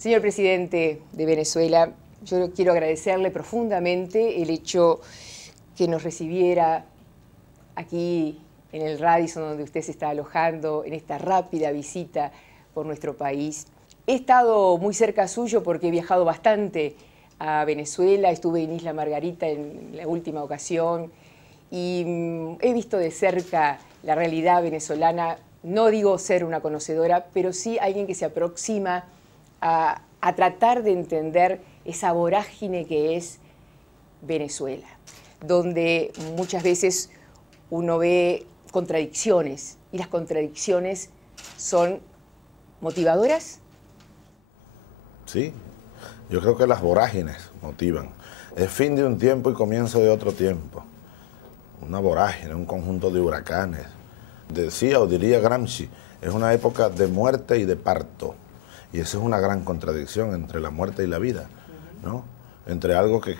Señor presidente de Venezuela, yo quiero agradecerle profundamente el hecho que nos recibiera aquí en el Radisson, donde usted se está alojando, en esta rápida visita por nuestro país. He estado muy cerca suyo porque he viajado bastante a Venezuela, estuve en Isla Margarita en la última ocasión y he visto de cerca la realidad venezolana. No digo ser una conocedora, pero sí alguien que se aproxima a tratar de entender esa vorágine que es Venezuela, donde muchas veces uno ve contradicciones y las contradicciones son motivadoras. Sí, yo creo que las vorágines motivan. Es fin de un tiempo y comienzo de otro tiempo. Una vorágine, un conjunto de huracanes. Decía o diría Gramsci, es una época de muerte y de parto. Y esa es una gran contradicción entre la muerte y la vida, ¿no? Entre algo que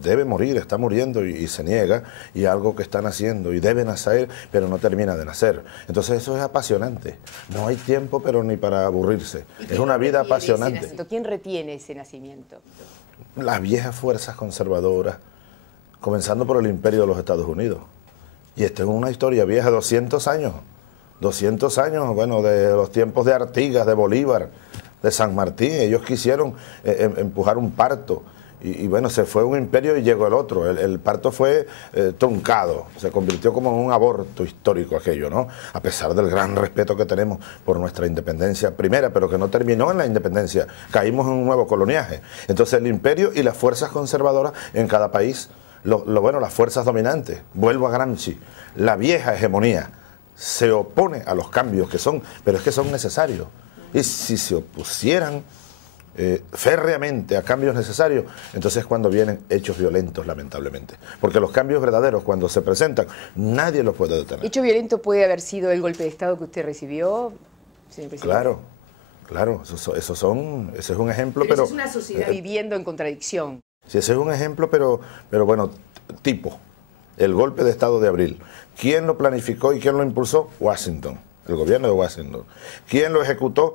debe morir, está muriendo y se niega, y algo que está naciendo y debe nacer, pero no termina de nacer. Entonces eso es apasionante. No hay tiempo, pero ni para aburrirse. Es una vida apasionante. ¿Quién retiene ese nacimiento? Las viejas fuerzas conservadoras, comenzando por el imperio de los Estados Unidos. Y esta es una historia vieja, 200 años. 200 años, bueno, de los tiempos de Artigas, de Bolívar, de San Martín. Ellos quisieron empujar un parto y bueno, se fue un imperio y llegó el otro. El parto fue truncado, se convirtió como en un aborto histórico aquello, ¿no? A pesar del gran respeto que tenemos por nuestra independencia primera, pero que no terminó en la independencia, caímos en un nuevo coloniaje. Entonces el imperio y las fuerzas conservadoras en cada país, bueno, las fuerzas dominantes, vuelvo a Gramsci, la vieja hegemonía se opone a los cambios que son, pero es que son necesarios. Y si se opusieran férreamente a cambios necesarios, entonces es cuando vienen hechos violentos, lamentablemente. Porque los cambios verdaderos, cuando se presentan, nadie los puede detener. ¿Hecho violento puede haber sido el golpe de Estado que usted recibió, señor presidente? Claro, claro, eso es un ejemplo, pero... es una sociedad viviendo en contradicción. Sí, ese es un ejemplo, pero bueno, tipo, el golpe de Estado de abril. ¿Quién lo planificó y quién lo impulsó? Washington, el gobierno de Washington. ¿Quién lo ejecutó?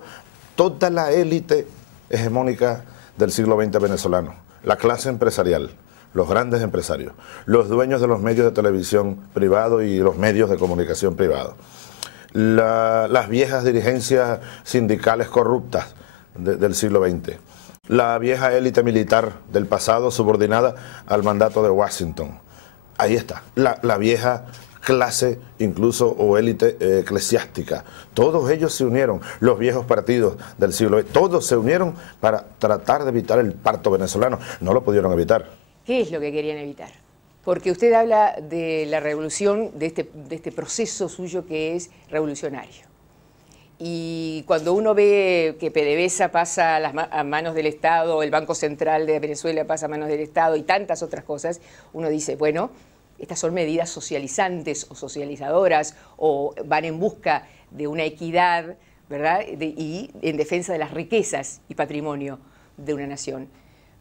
Toda la élite hegemónica del siglo XX venezolano, la clase empresarial, los grandes empresarios, los dueños de los medios de televisión privados y los medios de comunicación privados, las viejas dirigencias sindicales corruptas del siglo XX, la vieja élite militar del pasado subordinada al mandato de Washington. Ahí está, la vieja clase incluso o élite eclesiástica. Todos ellos se unieron, los viejos partidos del siglo XX, todos se unieron para tratar de evitar el parto venezolano. No lo pudieron evitar. ¿Qué es lo que querían evitar? Porque usted habla de la revolución, de este proceso suyo que es revolucionario. Y cuando uno ve que PDVSA pasa a manos del Estado, el Banco Central de Venezuela pasa a manos del Estado y tantas otras cosas, uno dice, bueno, estas son medidas socializantes o socializadoras o van en busca de una equidad, ¿verdad? Y en defensa de las riquezas y patrimonio de una nación.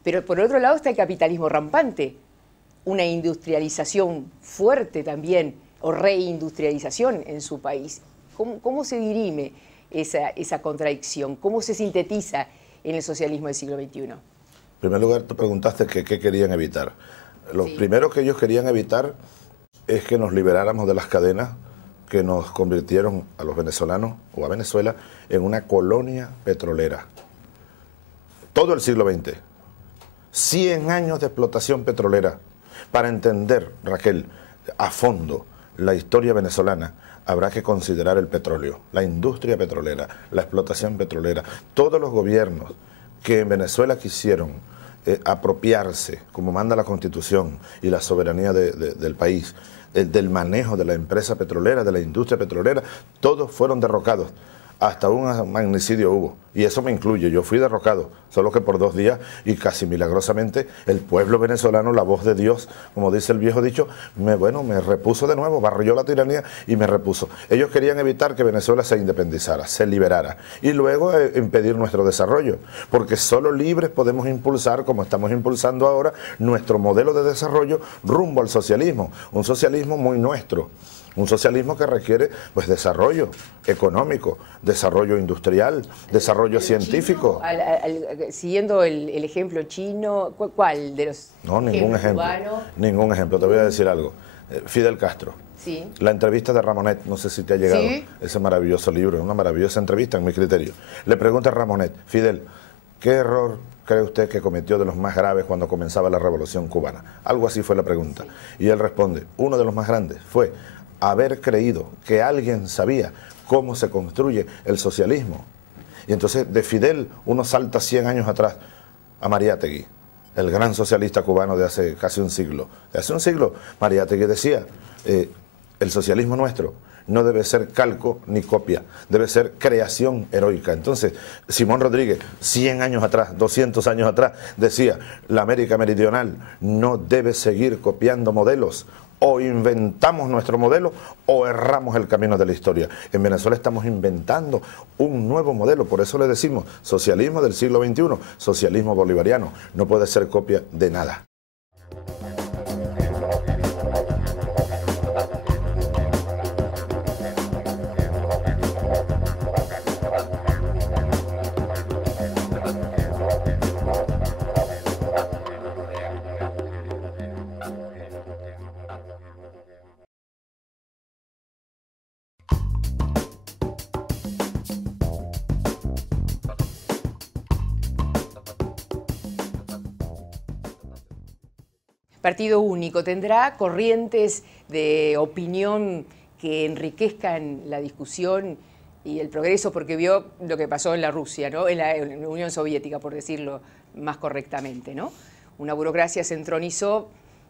Pero por otro lado está el capitalismo rampante, una industrialización fuerte también, o reindustrialización en su país. ¿Cómo se dirime esa contradicción? ¿Cómo se sintetiza en el socialismo del siglo XXI? En primer lugar, tú preguntaste qué querían evitar. Lo primero que ellos querían evitar es que nos liberáramos de las cadenas que nos convirtieron a los venezolanos o a Venezuela en una colonia petrolera. Todo el siglo XX. 100 años de explotación petrolera. Para entender, Raquel, a fondo la historia venezolana, habrá que considerar el petróleo, la industria petrolera, la explotación petrolera. Todos los gobiernos que en Venezuela quisieron apropiarse, como manda la Constitución y la soberanía del país, del manejo de la empresa petrolera, de la industria petrolera, todos fueron derrocados. Hasta un magnicidio hubo, y eso me incluye, yo fui derrocado solo que por 2 días y casi milagrosamente el pueblo venezolano, la voz de Dios, como dice el viejo dicho, me repuso de nuevo, barrió la tiranía y me repuso. Ellos querían evitar que Venezuela se independizara, se liberara y luego impedir nuestro desarrollo, porque solo libres podemos impulsar, como estamos impulsando ahora, nuestro modelo de desarrollo rumbo al socialismo, un socialismo muy nuestro. Un socialismo que requiere pues desarrollo económico, desarrollo industrial, desarrollo científico. Siguiendo el ejemplo chino, ¿cuál de los No, ningún ejemplo. Cubanos? Ningún ejemplo. Te voy a decir algo. Fidel Castro. Sí. La entrevista de Ramonet, no sé si te ha llegado, ¿Sí? Ese maravilloso libro, una maravillosa entrevista en mi criterio. Le pregunta a Ramonet, Fidel, ¿qué error cree usted que cometió de los más graves cuando comenzaba la Revolución Cubana? Algo así fue la pregunta. Sí. Y él responde, uno de los más grandes fue haber creído que alguien sabía cómo se construye el socialismo. Y entonces de Fidel uno salta 100 años atrás a Mariátegui, el gran socialista cubano de hace casi un siglo. De hace un siglo, Mariátegui decía, el socialismo nuestro no debe ser calco ni copia, debe ser creación heroica. Entonces, Simón Rodríguez, 100 años atrás, 200 años atrás, decía, la América Meridional no debe seguir copiando modelos. O inventamos nuestro modelo o erramos el camino de la historia. En Venezuela estamos inventando un nuevo modelo, por eso le decimos socialismo del siglo XXI, socialismo bolivariano, no puede ser copia de nada. Partido único, ¿tendrá corrientes de opinión que enriquezcan la discusión y el progreso? Porque vio lo que pasó en la Rusia, ¿no? En la Unión Soviética, por decirlo más correctamente, ¿no? Una burocracia se entronizó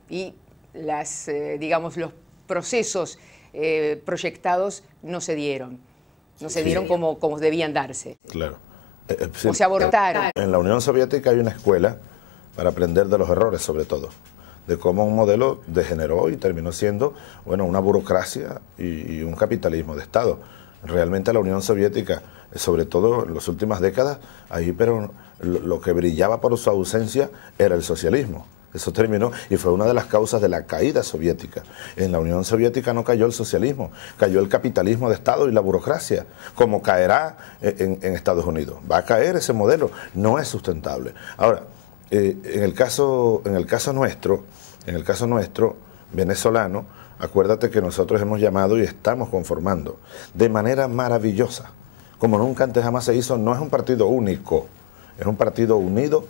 y digamos, los procesos proyectados no se dieron. No se dieron como debían darse. Claro. O se abortaron. En la Unión Soviética hay una escuela para aprender de los errores, sobre todo, de cómo un modelo degeneró y terminó siendo, bueno, una burocracia y un capitalismo de Estado. Realmente la Unión Soviética, sobre todo en las últimas décadas, ahí pero lo que brillaba por su ausencia era el socialismo. Eso terminó y fue una de las causas de la caída soviética. En la Unión Soviética no cayó el socialismo, cayó el capitalismo de Estado y la burocracia, como caerá en Estados Unidos. Va a caer ese modelo, no es sustentable. Ahora, en el caso nuestro, venezolano, acuérdate que nosotros hemos llamado y estamos conformando de manera maravillosa, como nunca antes jamás se hizo. No es un partido único, es un partido unido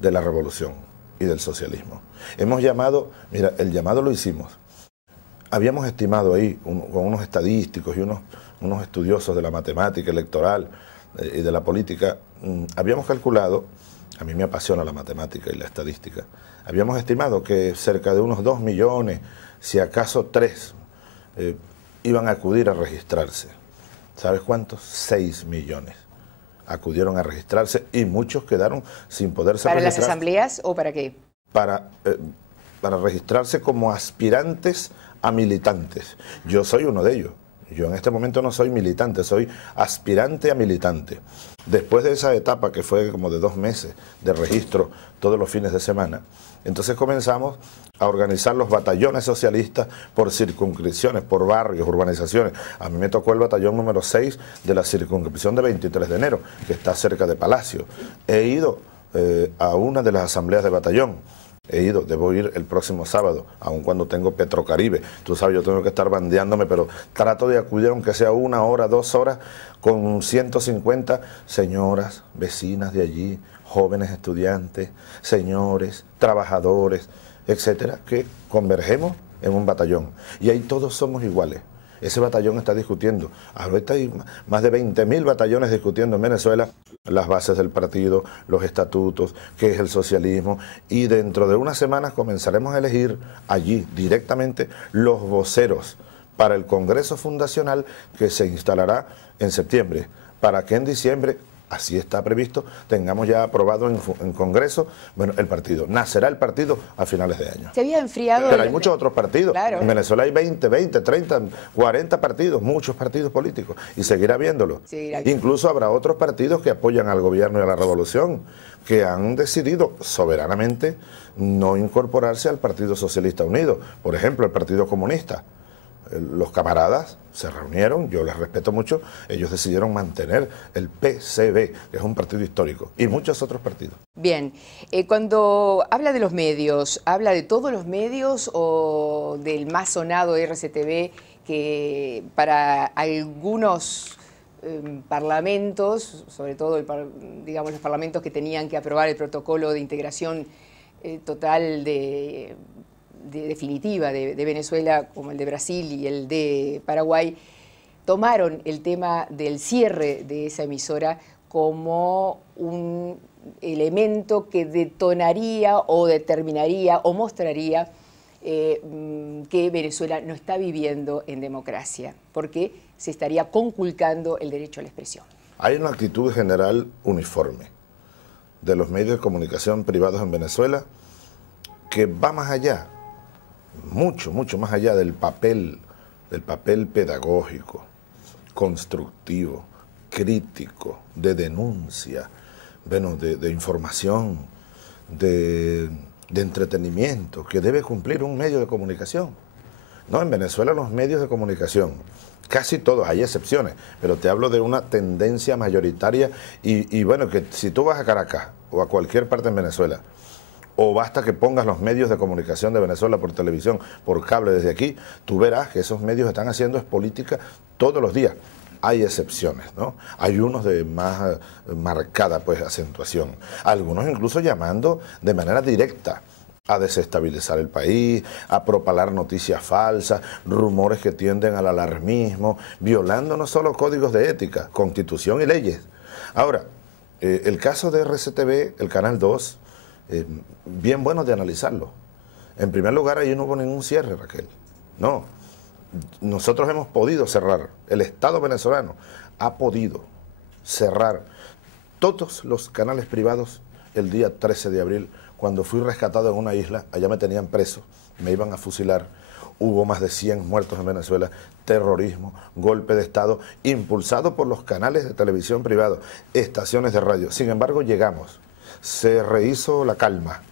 de la revolución y del socialismo. Hemos llamado, mira, el llamado lo hicimos. Habíamos estimado ahí, con unos estadísticos y unos estudiosos de la matemática electoral y de la política, habíamos calculado, a mí me apasiona la matemática y la estadística, habíamos estimado que cerca de unos 2 millones, si acaso 3, iban a acudir a registrarse. ¿Sabes cuántos? 6 millones acudieron a registrarse y muchos quedaron sin poderse registrar. ¿Para las asambleas o para qué? Para registrarse como aspirantes a militantes. Yo soy uno de ellos. Yo en este momento no soy militante, soy aspirante a militante. Después de esa etapa que fue como de 2 meses de registro todos los fines de semana, entonces comenzamos a organizar los batallones socialistas por circunscripciones, por barrios, urbanizaciones. A mí me tocó el batallón número 6 de la circunscripción de 23 de enero, que está cerca de Palacio. He ido a una de las asambleas de batallón. Debo ir el próximo sábado, aun cuando tengo Petrocaribe. Tú sabes, yo tengo que estar bandeándome, pero trato de acudir, aunque sea 1 hora, 2 horas, con 150 señoras, vecinas de allí, jóvenes estudiantes, señores, trabajadores, etcétera, que convergemos en un batallón. Y ahí todos somos iguales. Ese batallón está discutiendo. Ahorita hay más de 20.000 batallones discutiendo en Venezuela las bases del partido, los estatutos, qué es el socialismo. Y dentro de unas semanas comenzaremos a elegir allí directamente los voceros para el Congreso Fundacional que se instalará en septiembre, para que en diciembre así está previsto, tengamos ya aprobado en Congreso, bueno, el partido. Nacerá el partido a finales de año. Se había enfriado... Pero hay muchos otros partidos. Claro. En Venezuela hay 20, 30, 40 partidos, muchos partidos políticos, y seguirá viéndolo. Incluso habrá otros partidos que apoyan al gobierno y a la revolución, que han decidido soberanamente no incorporarse al Partido Socialista Unido. Por ejemplo, el Partido Comunista. Los camaradas se reunieron, yo les respeto mucho, ellos decidieron mantener el PCB, que es un partido histórico, y muchos otros partidos. Bien, cuando habla de los medios, ¿habla de todos los medios o del más sonado RCTV, que para algunos parlamentos, sobre todo digamos los parlamentos que tenían que aprobar el protocolo de integración total definitiva de Venezuela, como el de Brasil y el de Paraguay, tomaron el tema del cierre de esa emisora como un elemento que detonaría o determinaría o mostraría que Venezuela no está viviendo en democracia, porque se estaría conculcando el derecho a la expresión. Hay una actitud general uniforme de los medios de comunicación privados en Venezuela que va más allá, mucho más allá del papel pedagógico, constructivo, crítico, de denuncia, bueno, de información, de entretenimiento que debe cumplir un medio de comunicación. No, en Venezuela los medios de comunicación, casi todos, hay excepciones, pero te hablo de una tendencia mayoritaria y bueno, que si tú vas a Caracas o a cualquier parte en Venezuela, o basta que pongas los medios de comunicación de Venezuela por televisión, por cable desde aquí, tú verás que esos medios están haciendo política todos los días. Hay excepciones, ¿no? Hay unos de más marcada pues acentuación, algunos incluso llamando de manera directa a desestabilizar el país, a propalar noticias falsas, rumores que tienden al alarmismo, violando no solo códigos de ética, constitución y leyes. Ahora, el caso de RCTV, el Canal 2, bien bueno de analizarlo. En primer lugar, ahí no hubo ningún cierre, Raquel. No, nosotros hemos podido cerrar, el Estado venezolano ha podido cerrar todos los canales privados el día 13 de abril, cuando fui rescatado en una isla. Allá me tenían preso, me iban a fusilar, hubo más de 100 muertos en Venezuela, terrorismo, golpe de Estado, impulsado por los canales de televisión privados, estaciones de radio. Sin embargo, llegamos, se rehizo la calma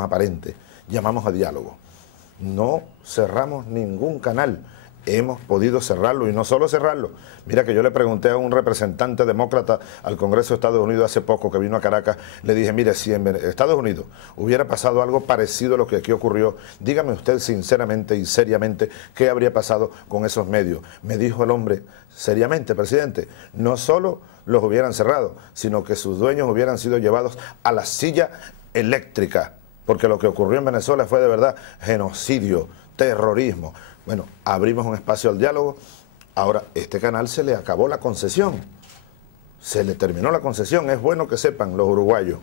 aparente, llamamos a diálogo. No cerramos ningún canal, hemos podido cerrarlo, y no solo cerrarlo. Mira que yo le pregunté a un representante demócrata al Congreso de Estados Unidos hace poco, que vino a Caracas, le dije, mire, si en Estados Unidos hubiera pasado algo parecido a lo que aquí ocurrió, dígame usted sinceramente y seriamente qué habría pasado con esos medios. Me dijo el hombre, seriamente, presidente, no solo los hubieran cerrado, sino que sus dueños hubieran sido llevados a la silla eléctrica, porque lo que ocurrió en Venezuela fue de verdad genocidio, terrorismo. Bueno, abrimos un espacio al diálogo. Ahora, este canal se le acabó la concesión, se le terminó la concesión. Es bueno que sepan los uruguayos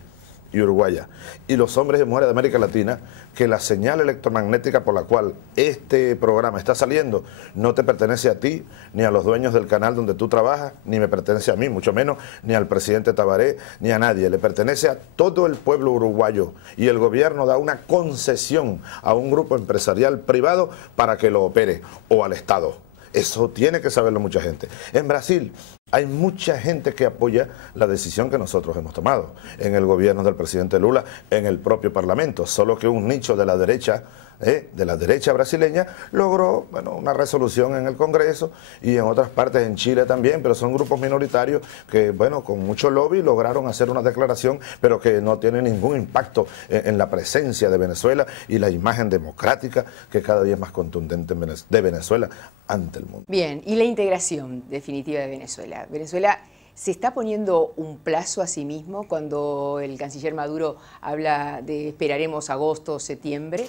y uruguayas y los hombres y mujeres de América Latina que la señal electromagnética por la cual este programa está saliendo no te pertenece a ti, ni a los dueños del canal donde tú trabajas, ni me pertenece a mí, mucho menos ni al presidente Tabaré, ni a nadie. Le pertenece a todo el pueblo uruguayo, y el gobierno da una concesión a un grupo empresarial privado para que lo opere, o al Estado. Eso tiene que saberlo mucha gente. En Brasil hay mucha gente que apoya la decisión que nosotros hemos tomado en el gobierno del presidente Lula, en el propio Parlamento, solo que un nicho de la derecha brasileña logró, bueno, una resolución en el Congreso y en otras partes, en Chile también, pero son grupos minoritarios que, bueno, con mucho lobby lograron hacer una declaración, pero que no tiene ningún impacto en la presencia de Venezuela y la imagen democrática que cada día es más contundente de Venezuela ante el mundo. Bien, y la integración definitiva de Venezuela. Venezuela se está poniendo un plazo a sí mismo cuando el canciller Maduro habla de esperaremos agosto, septiembre,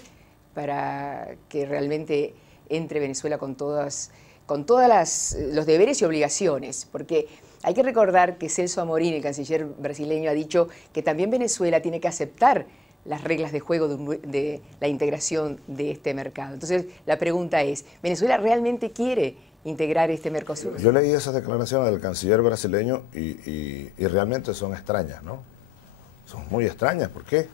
para que realmente entre Venezuela con todos los deberes y obligaciones, porque hay que recordar que Celso Amorín, el canciller brasileño, ha dicho que también Venezuela tiene que aceptar las reglas de juego de la integración de este mercado. Entonces, la pregunta es, ¿Venezuela realmente quiere integrar este Mercosur? Yo leí esas declaraciones del canciller brasileño y realmente son extrañas, ¿no? Son muy extrañas. ¿Por qué?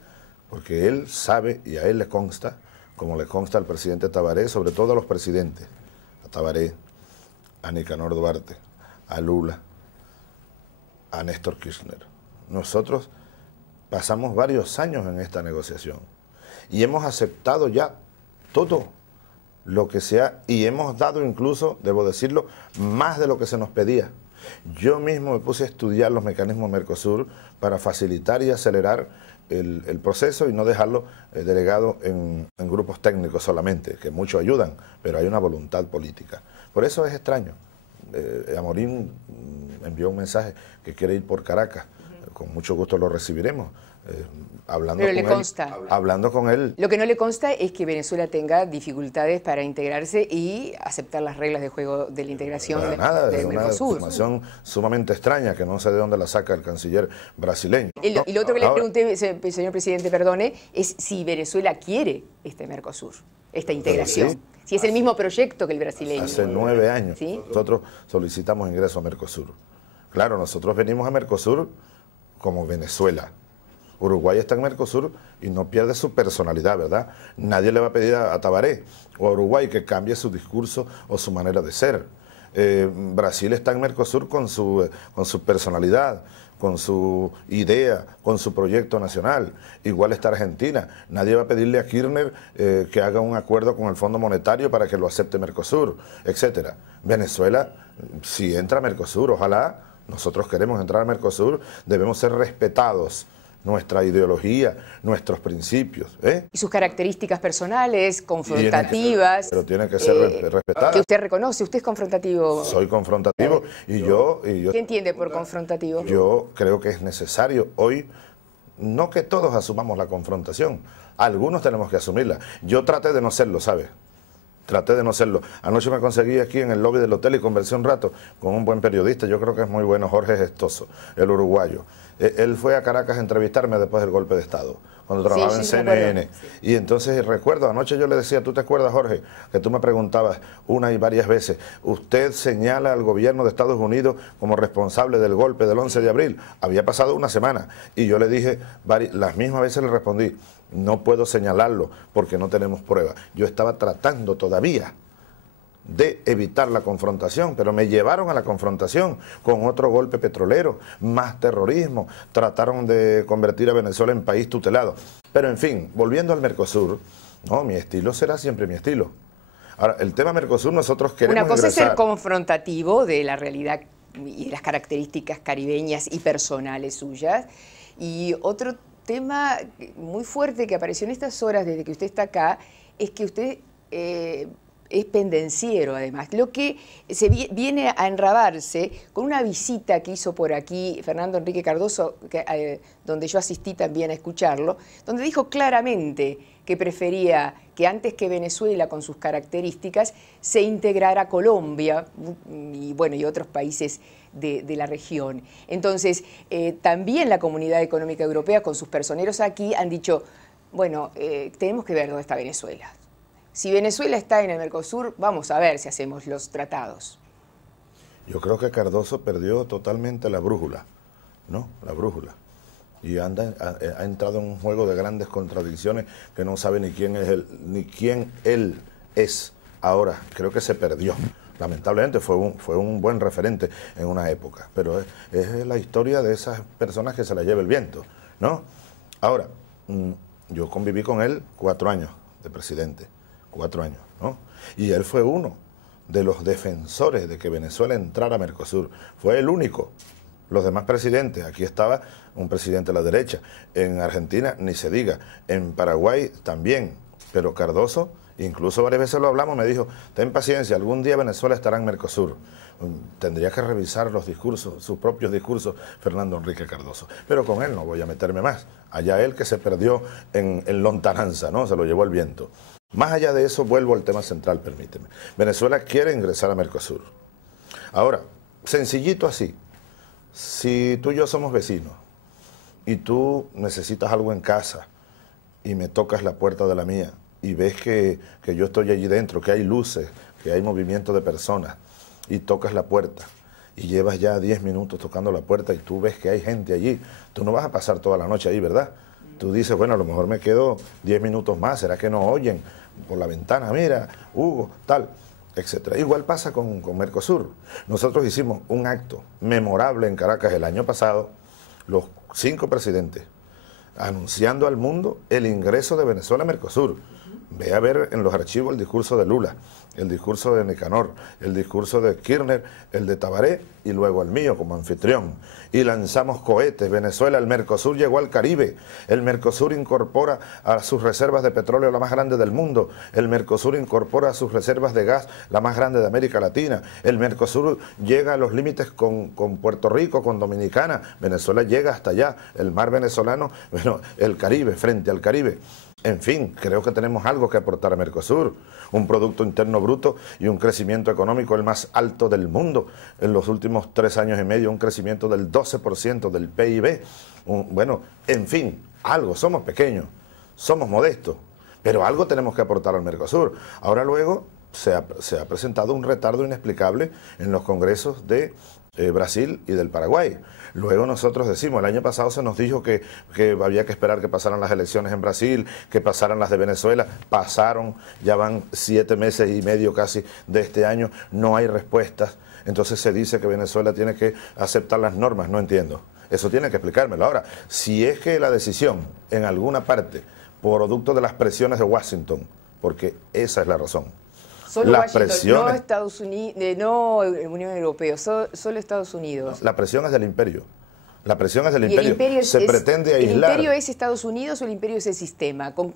Porque él sabe y a él le consta, como le consta al presidente Tabaré, sobre todo a los presidentes, a Tabaré, a Nicanor Duarte, a Lula, a Néstor Kirchner. Nosotros pasamos varios años en esta negociación y hemos aceptado ya todo lo que sea y hemos dado incluso, debo decirlo, más de lo que se nos pedía. Yo mismo me puse a estudiar los mecanismos Mercosur para facilitar y acelerar el proceso y no dejarlo delegado en grupos técnicos solamente, que mucho ayudan, pero hay una voluntad política. Por eso es extraño. Amorín envió un mensaje que quiere ir por Caracas. Con mucho gusto lo recibiremos. Hablando con él. Lo que no le consta es que Venezuela tenga dificultades para integrarse y aceptar las reglas de juego de la integración del Mercosur. Es una información sumamente extraña que no sé de dónde la saca el canciller brasileño. Y lo otro que le pregunté, señor presidente, perdone, es si Venezuela quiere este Mercosur, esta integración. Sí. Si es el mismo proyecto que el brasileño. Hace 9 años ¿Sí? Nosotros solicitamos ingreso a Mercosur. Claro, nosotros venimos a Mercosur como Venezuela. Uruguay está en Mercosur y no pierde su personalidad, ¿verdad? Nadie le va a pedir a Tabaré o a Uruguay que cambie su discurso o su manera de ser. Brasil está en Mercosur con su personalidad, con su idea, con su proyecto nacional. Igual está Argentina. Nadie va a pedirle a Kirchner que haga un acuerdo con el Fondo Monetario para que lo acepte Mercosur, etcétera. Venezuela, si entra a Mercosur, ojalá, nosotros queremos entrar a Mercosur, debemos ser respetados. Nuestra ideología, nuestros principios. Y sus características personales, confrontativas. Pero tiene que ser respetadas. Que usted reconoce, usted es confrontativo. Soy confrontativo y yo... ¿Qué entiende por confrontativo? Yo creo que es necesario hoy, no que todos asumamos la confrontación, algunos tenemos que asumirla. Yo traté de no serlo, ¿sabes? Traté de no serlo. Anoche me conseguí aquí en el lobby del hotel y conversé un rato con un buen periodista, yo creo que es muy bueno, Jorge Gestoso, el uruguayo. Él fue a Caracas a entrevistarme después del golpe de Estado, cuando trabajaba en CNN. Y entonces recuerdo, anoche yo le decía, ¿tú te acuerdas, Jorge? Que tú me preguntabas una y varias veces, ¿usted señala al gobierno de Estados Unidos como responsable del golpe del 11 de abril? Había pasado una semana y yo le dije, las mismas veces le respondí, no puedo señalarlo porque no tenemos pruebas. Yo estaba tratando todavía de evitar la confrontación, pero me llevaron a la confrontación con otro golpe petrolero, más terrorismo, trataron de convertir a Venezuela en país tutelado. Pero en fin, volviendo al Mercosur, no, mi estilo será siempre mi estilo. Ahora, el tema Mercosur nosotros queremos Una cosa ingresar. Es ser confrontativo de la realidad y las características caribeñas y personales suyas, y otro tema muy fuerte que apareció en estas horas desde que usted está acá, es que usted es pendenciero además, lo que se viene a enrabarse con una visita que hizo por aquí Fernando Enrique Cardoso, donde yo asistí también a escucharlo, donde dijo claramente que prefería que antes que Venezuela con sus características se integrara Colombia y, bueno, y otros países de la región. Entonces, también la Comunidad Económica Europea con sus personeros aquí han dicho, bueno, tenemos que ver dónde está Venezuela. Si Venezuela está en el Mercosur, vamos a ver si hacemos los tratados. Yo creo que Cardoso perdió totalmente la brújula, ¿no? La brújula. Y ha entrado en un juego de grandes contradicciones que no sabe ni quién él es ahora. Creo que se perdió. Lamentablemente fue un buen referente en una época, pero es la historia de esas personas que se las lleva el viento, ¿no? Ahora, yo conviví con él 4 años de presidente. 4 años, ¿no? Y él fue uno de los defensores de que Venezuela entrara a Mercosur. Fue el único. Los demás presidentes, aquí estaba un presidente de la derecha, en Argentina ni se diga, en Paraguay también, pero Cardoso, incluso varias veces lo hablamos, me dijo, ten paciencia, algún día Venezuela estará en Mercosur. Tendría que revisar los discursos, sus propios discursos, Fernando Enrique Cardoso. Pero con él no voy a meterme más. Allá él que se perdió en lontananza, ¿no? Se lo llevó el viento. Más allá de eso, vuelvo al tema central, permíteme. Venezuela quiere ingresar a Mercosur. Ahora, sencillito así, si tú y yo somos vecinos y tú necesitas algo en casa y me tocas la puerta de la mía y ves que yo estoy allí dentro, que hay luces, que hay movimiento de personas y tocas la puerta y llevas ya 10 minutos tocando la puerta y tú ves que hay gente allí, tú no vas a pasar toda la noche ahí, ¿verdad? Tú dices, bueno, a lo mejor me quedo 10 minutos más, ¿será que no oyen por la ventana? Mira, Hugo, tal, etcétera. Igual pasa con Mercosur. Nosotros hicimos un acto memorable en Caracas el año pasado, los 5 presidentes, anunciando al mundo el ingreso de Venezuela a Mercosur. Ve a ver en los archivos el discurso de Lula, el discurso de Nicanor, el discurso de Kirchner, el de Tabaré y luego el mío como anfitrión. Y lanzamos cohetes. Venezuela, el Mercosur llegó al Caribe. El Mercosur incorpora a sus reservas de petróleo la más grande del mundo. El Mercosur incorpora a sus reservas de gas la más grande de América Latina. El Mercosur llega a los límites con Puerto Rico, con Dominicana. Venezuela llega hasta allá. El mar venezolano, bueno, el Caribe, frente al Caribe. En fin, creo que tenemos algo que aportar a Mercosur, un Producto Interno Bruto y un crecimiento económico el más alto del mundo. En los últimos 3 años y medio, un crecimiento del 12% del PIB. Bueno, en fin, algo, somos pequeños, somos modestos, pero algo tenemos que aportar al Mercosur. Ahora luego se ha presentado un retardo inexplicable en los congresos de Brasil y del Paraguay. Luego nosotros decimos, el año pasado se nos dijo que había que esperar que pasaran las elecciones en Brasil, que pasaran las de Venezuela. Pasaron, ya van 7 meses y medio casi de este año, no hay respuestas. Entonces se dice que Venezuela tiene que aceptar las normas, no entiendo. Eso tiene que explicármelo. Ahora, si es que la decisión en alguna parte, producto de las presiones de Washington, porque esa es la razón, Solo las presiones, no Estados Unidos, no Unión Europea, solo Estados Unidos. La presión es del imperio. La presión es del imperio. Se pretende aislar. ¿El imperio es Estados Unidos o el imperio es el sistema? ¿Cómo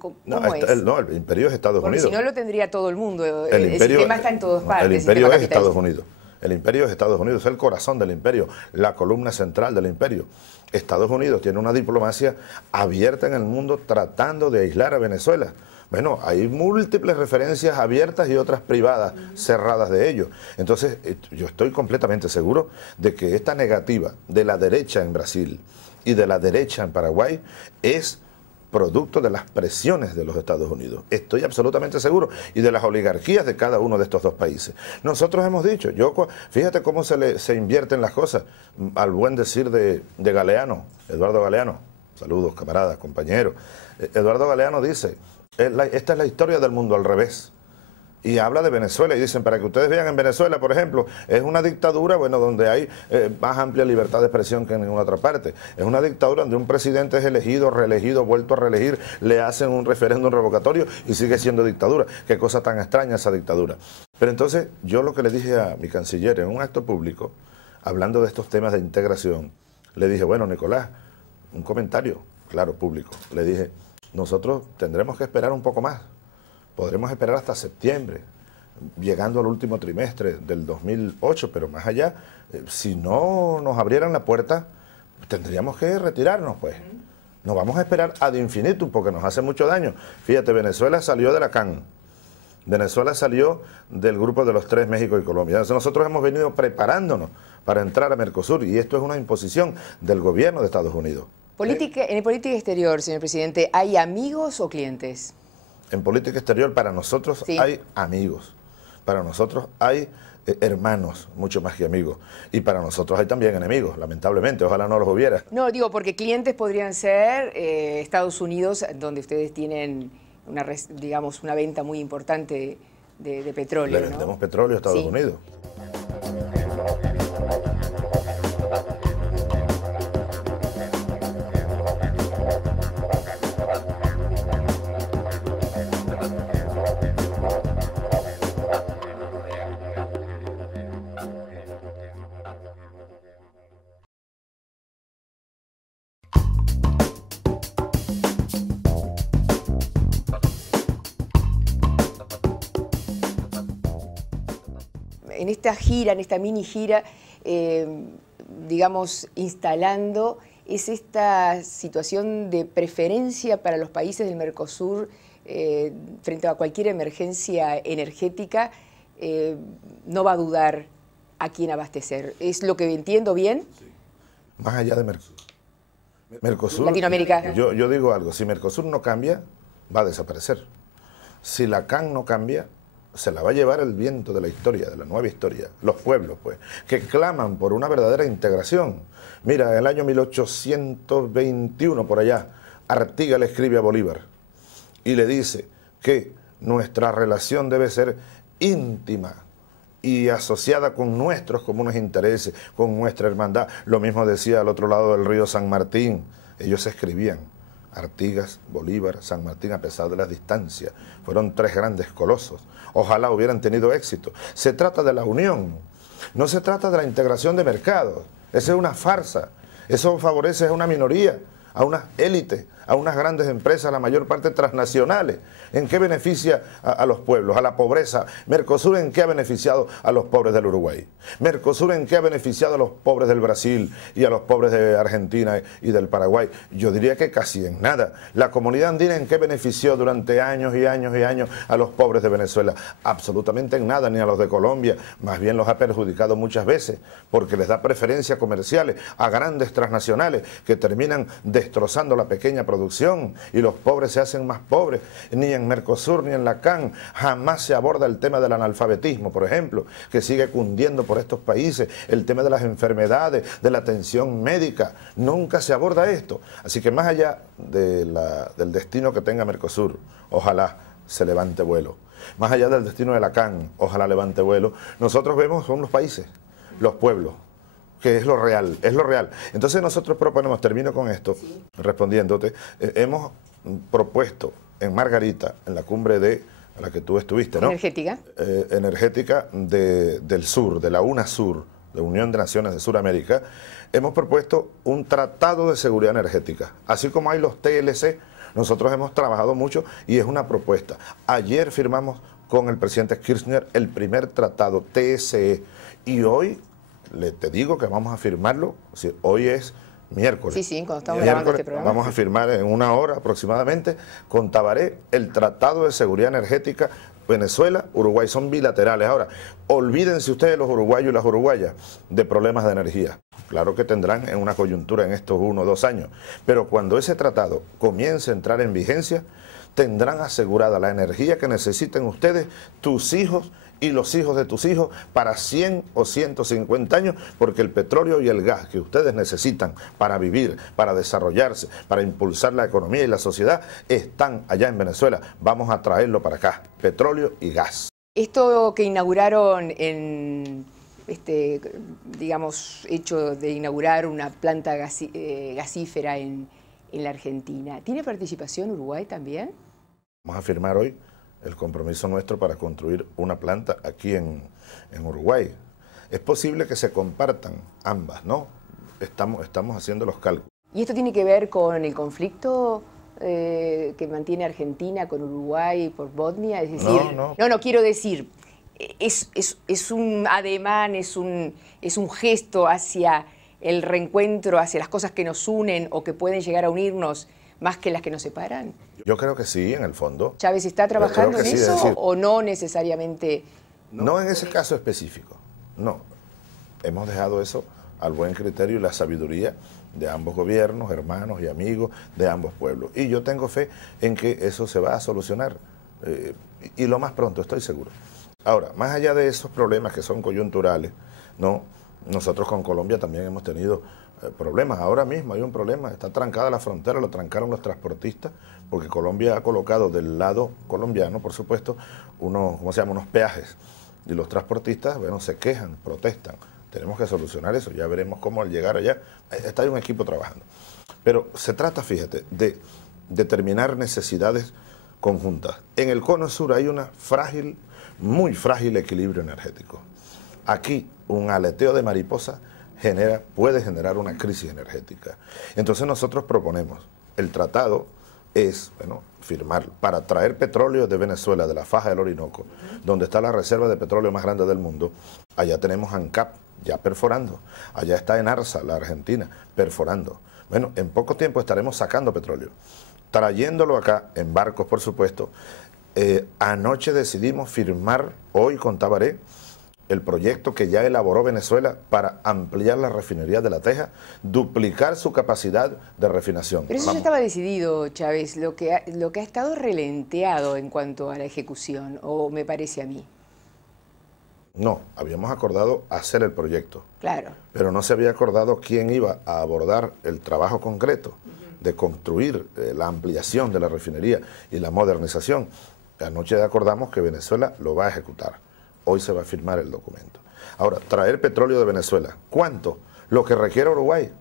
es? El imperio es Estados Unidos. Porque si no lo tendría todo el mundo. El sistema está en todas partes. El imperio es Estados Unidos. El imperio es Estados Unidos, es el corazón del imperio, la columna central del imperio. Estados Unidos tiene una diplomacia abierta en el mundo tratando de aislar a Venezuela. Bueno, hay múltiples referencias abiertas y otras privadas, cerradas de ello. Entonces, yo estoy completamente seguro de que esta negativa de la derecha en Brasil y de la derecha en Paraguay es producto de las presiones de los Estados Unidos. Estoy absolutamente seguro. Y de las oligarquías de cada uno de estos 2 países. Nosotros hemos dicho, fíjate cómo se invierten las cosas, al buen decir de Galeano, Eduardo Galeano. Saludos, camaradas, compañeros. Eduardo Galeano dice, esta es la historia del mundo al revés. Y habla de Venezuela y dicen, para que ustedes vean, en Venezuela, por ejemplo, es una dictadura, bueno, donde hay más amplia libertad de expresión que en ninguna otra parte. Es una dictadura donde un presidente es elegido, reelegido, vuelto a reelegir, le hacen un referéndum revocatorio y sigue siendo dictadura. Qué cosa tan extraña esa dictadura. Pero entonces, yo lo que le dije a mi canciller en un acto público, hablando de estos temas de integración, le dije, bueno, Nicolás, un comentario, claro, público. Le dije, nosotros tendremos que esperar un poco más. Podremos esperar hasta septiembre, llegando al último trimestre del 2008, pero más allá, si no nos abrieran la puerta, tendríamos que retirarnos, pues. Nos vamos a esperar ad infinitum porque nos hace mucho daño. Fíjate, Venezuela salió de la CAN, Venezuela salió del grupo de los 3, México y Colombia. Entonces nosotros hemos venido preparándonos para entrar a Mercosur y esto es una imposición del gobierno de Estados Unidos. En política exterior, señor presidente, ¿hay amigos o clientes? En política exterior para nosotros hay amigos, para nosotros hay hermanos, mucho más que amigos, y para nosotros hay también enemigos, lamentablemente, ojalá no los hubiera. No, digo, porque clientes podrían ser Estados Unidos, donde ustedes tienen digamos, una venta muy importante de petróleo. Le vendemos petróleo a Estados Unidos. En esta gira, en esta mini gira, digamos, instalando, es esta situación de preferencia para los países del Mercosur frente a cualquier emergencia energética, no va a dudar a quién abastecer. ¿Es lo que entiendo bien? Sí. Más allá de Mercosur. Mercosur, Latinoamérica. Yo digo algo, si Mercosur no cambia, va a desaparecer. Si la CAN no cambia, se la va a llevar el viento de la historia, de la nueva historia. Los pueblos, pues, que claman por una verdadera integración. Mira, en el año 1821, por allá, Artigas le escribe a Bolívar y le dice que nuestra relación debe ser íntima y asociada con nuestros comunes intereses, con nuestra hermandad. Lo mismo decía al otro lado del río San Martín. Ellos se escribían, Artigas, Bolívar, San Martín, a pesar de las distancias. Fueron tres grandes colosos. Ojalá hubieran tenido éxito. Se trata de la unión, no se trata de la integración de mercados. Esa es una farsa. Eso favorece a una minoría, a unas élites, a unas grandes empresas, la mayor parte transnacionales. ¿En qué beneficia a los pueblos, a la pobreza? ¿Mercosur en qué ha beneficiado a los pobres del Uruguay? ¿Mercosur en qué ha beneficiado a los pobres del Brasil y a los pobres de Argentina y del Paraguay? Yo diría que casi en nada. ¿La comunidad andina en qué benefició durante años y años y años a los pobres de Venezuela? Absolutamente en nada, ni a los de Colombia. Más bien los ha perjudicado muchas veces porque les da preferencias comerciales a grandes transnacionales que terminan destrozando la pequeña producción y los pobres se hacen más pobres. Ni en Mercosur ni en la CAN jamás se aborda el tema del analfabetismo, por ejemplo, que sigue cundiendo por estos países, el tema de las enfermedades, de la atención médica, nunca se aborda esto. Así que más allá del destino que tenga Mercosur, ojalá se levante vuelo. Más allá del destino de la CAN, ojalá levante vuelo. Nosotros vemos son los países, los pueblos, que es lo real, es lo real. Entonces nosotros proponemos, termino con esto, sí, respondiéndote, hemos propuesto en Margarita, en la cumbre de a la que tú estuviste, ¿no? Energética. Energética del sur, de la UNASUR, de Unión de Naciones de Sudamérica, hemos propuesto un tratado de seguridad energética. Así como hay los TLC, nosotros hemos trabajado mucho y es una propuesta. Ayer firmamos con el presidente Kirchner el primer tratado TSE y hoy te digo que vamos a firmarlo, hoy es miércoles. Sí, sí, cuando estamos grabando este programa. Vamos a firmar en una hora aproximadamente con Tabaré el Tratado de Seguridad Energética Venezuela, Uruguay, son bilaterales. Ahora, olvídense ustedes los uruguayos y las uruguayas de problemas de energía. Claro que tendrán en una coyuntura en estos 1 o 2 años, pero cuando ese tratado comience a entrar en vigencia, tendrán asegurada la energía que necesiten ustedes, tus hijos y los hijos de tus hijos para 100 o 150 años, porque el petróleo y el gas que ustedes necesitan para vivir, para desarrollarse, para impulsar la economía y la sociedad, están allá en Venezuela. Vamos a traerlo para acá, petróleo y gas. Esto que inauguraron en digamos, hecho de inaugurar una planta gasífera en la Argentina, ¿tiene participación Uruguay también? Vamos a firmar hoy el compromiso nuestro para construir una planta aquí en Uruguay. Es posible que se compartan ambas, ¿no? Estamos haciendo los cálculos. ¿Y esto tiene que ver con el conflicto que mantiene Argentina con Uruguay por Botnia? Es decir, no, quiero decir, es un ademán, es un gesto hacia el reencuentro, hacia las cosas que nos unen o que pueden llegar a unirnos más que las que nos separan. Yo creo que sí, en el fondo. ¿Chávez está trabajando en eso o no necesariamente? No en ese caso específico, no. Hemos dejado eso al buen criterio y la sabiduría de ambos gobiernos, hermanos y amigos de ambos pueblos. Y yo tengo fe en que eso se va a solucionar y lo más pronto, estoy seguro. Ahora, más allá de esos problemas que son coyunturales, ¿no? Nosotros con Colombia también hemos tenido problemas. Ahora mismo hay un problema, está trancada la frontera, lo trancaron los transportistas, porque Colombia ha colocado del lado colombiano, por supuesto, unos peajes. Y los transportistas, bueno, se quejan, protestan. Tenemos que solucionar eso, ya veremos cómo al llegar allá. Está ahí un equipo trabajando. Pero se trata, fíjate, de determinar necesidades conjuntas. En el cono sur hay una muy frágil equilibrio energético. Aquí un aleteo de mariposa puede generar una crisis energética. Entonces nosotros proponemos, el tratado es, firmar para traer petróleo de Venezuela, de la faja del Orinoco, donde está la reserva de petróleo más grande del mundo. Allá tenemos ANCAP ya perforando, allá está ENARSA, la Argentina, perforando. Bueno, en poco tiempo estaremos sacando petróleo, trayéndolo acá en barcos, por supuesto. Anoche decidimos firmar, hoy con Tabaré, el proyecto que ya elaboró Venezuela para ampliar la refinería de La Teja, duplicar su capacidad de refinación. Pero eso ya estaba decidido, Chávez, lo que ha estado relenteado en cuanto a la ejecución, o me parece a mí. No, habíamos acordado hacer el proyecto. Claro. Pero no se había acordado quién iba a abordar el trabajo concreto de construir la ampliación de la refinería y la modernización. Anoche acordamos que Venezuela lo va a ejecutar. Hoy se va a firmar el documento. Ahora, traer petróleo de Venezuela. ¿Cuánto? Lo que requiere Uruguay.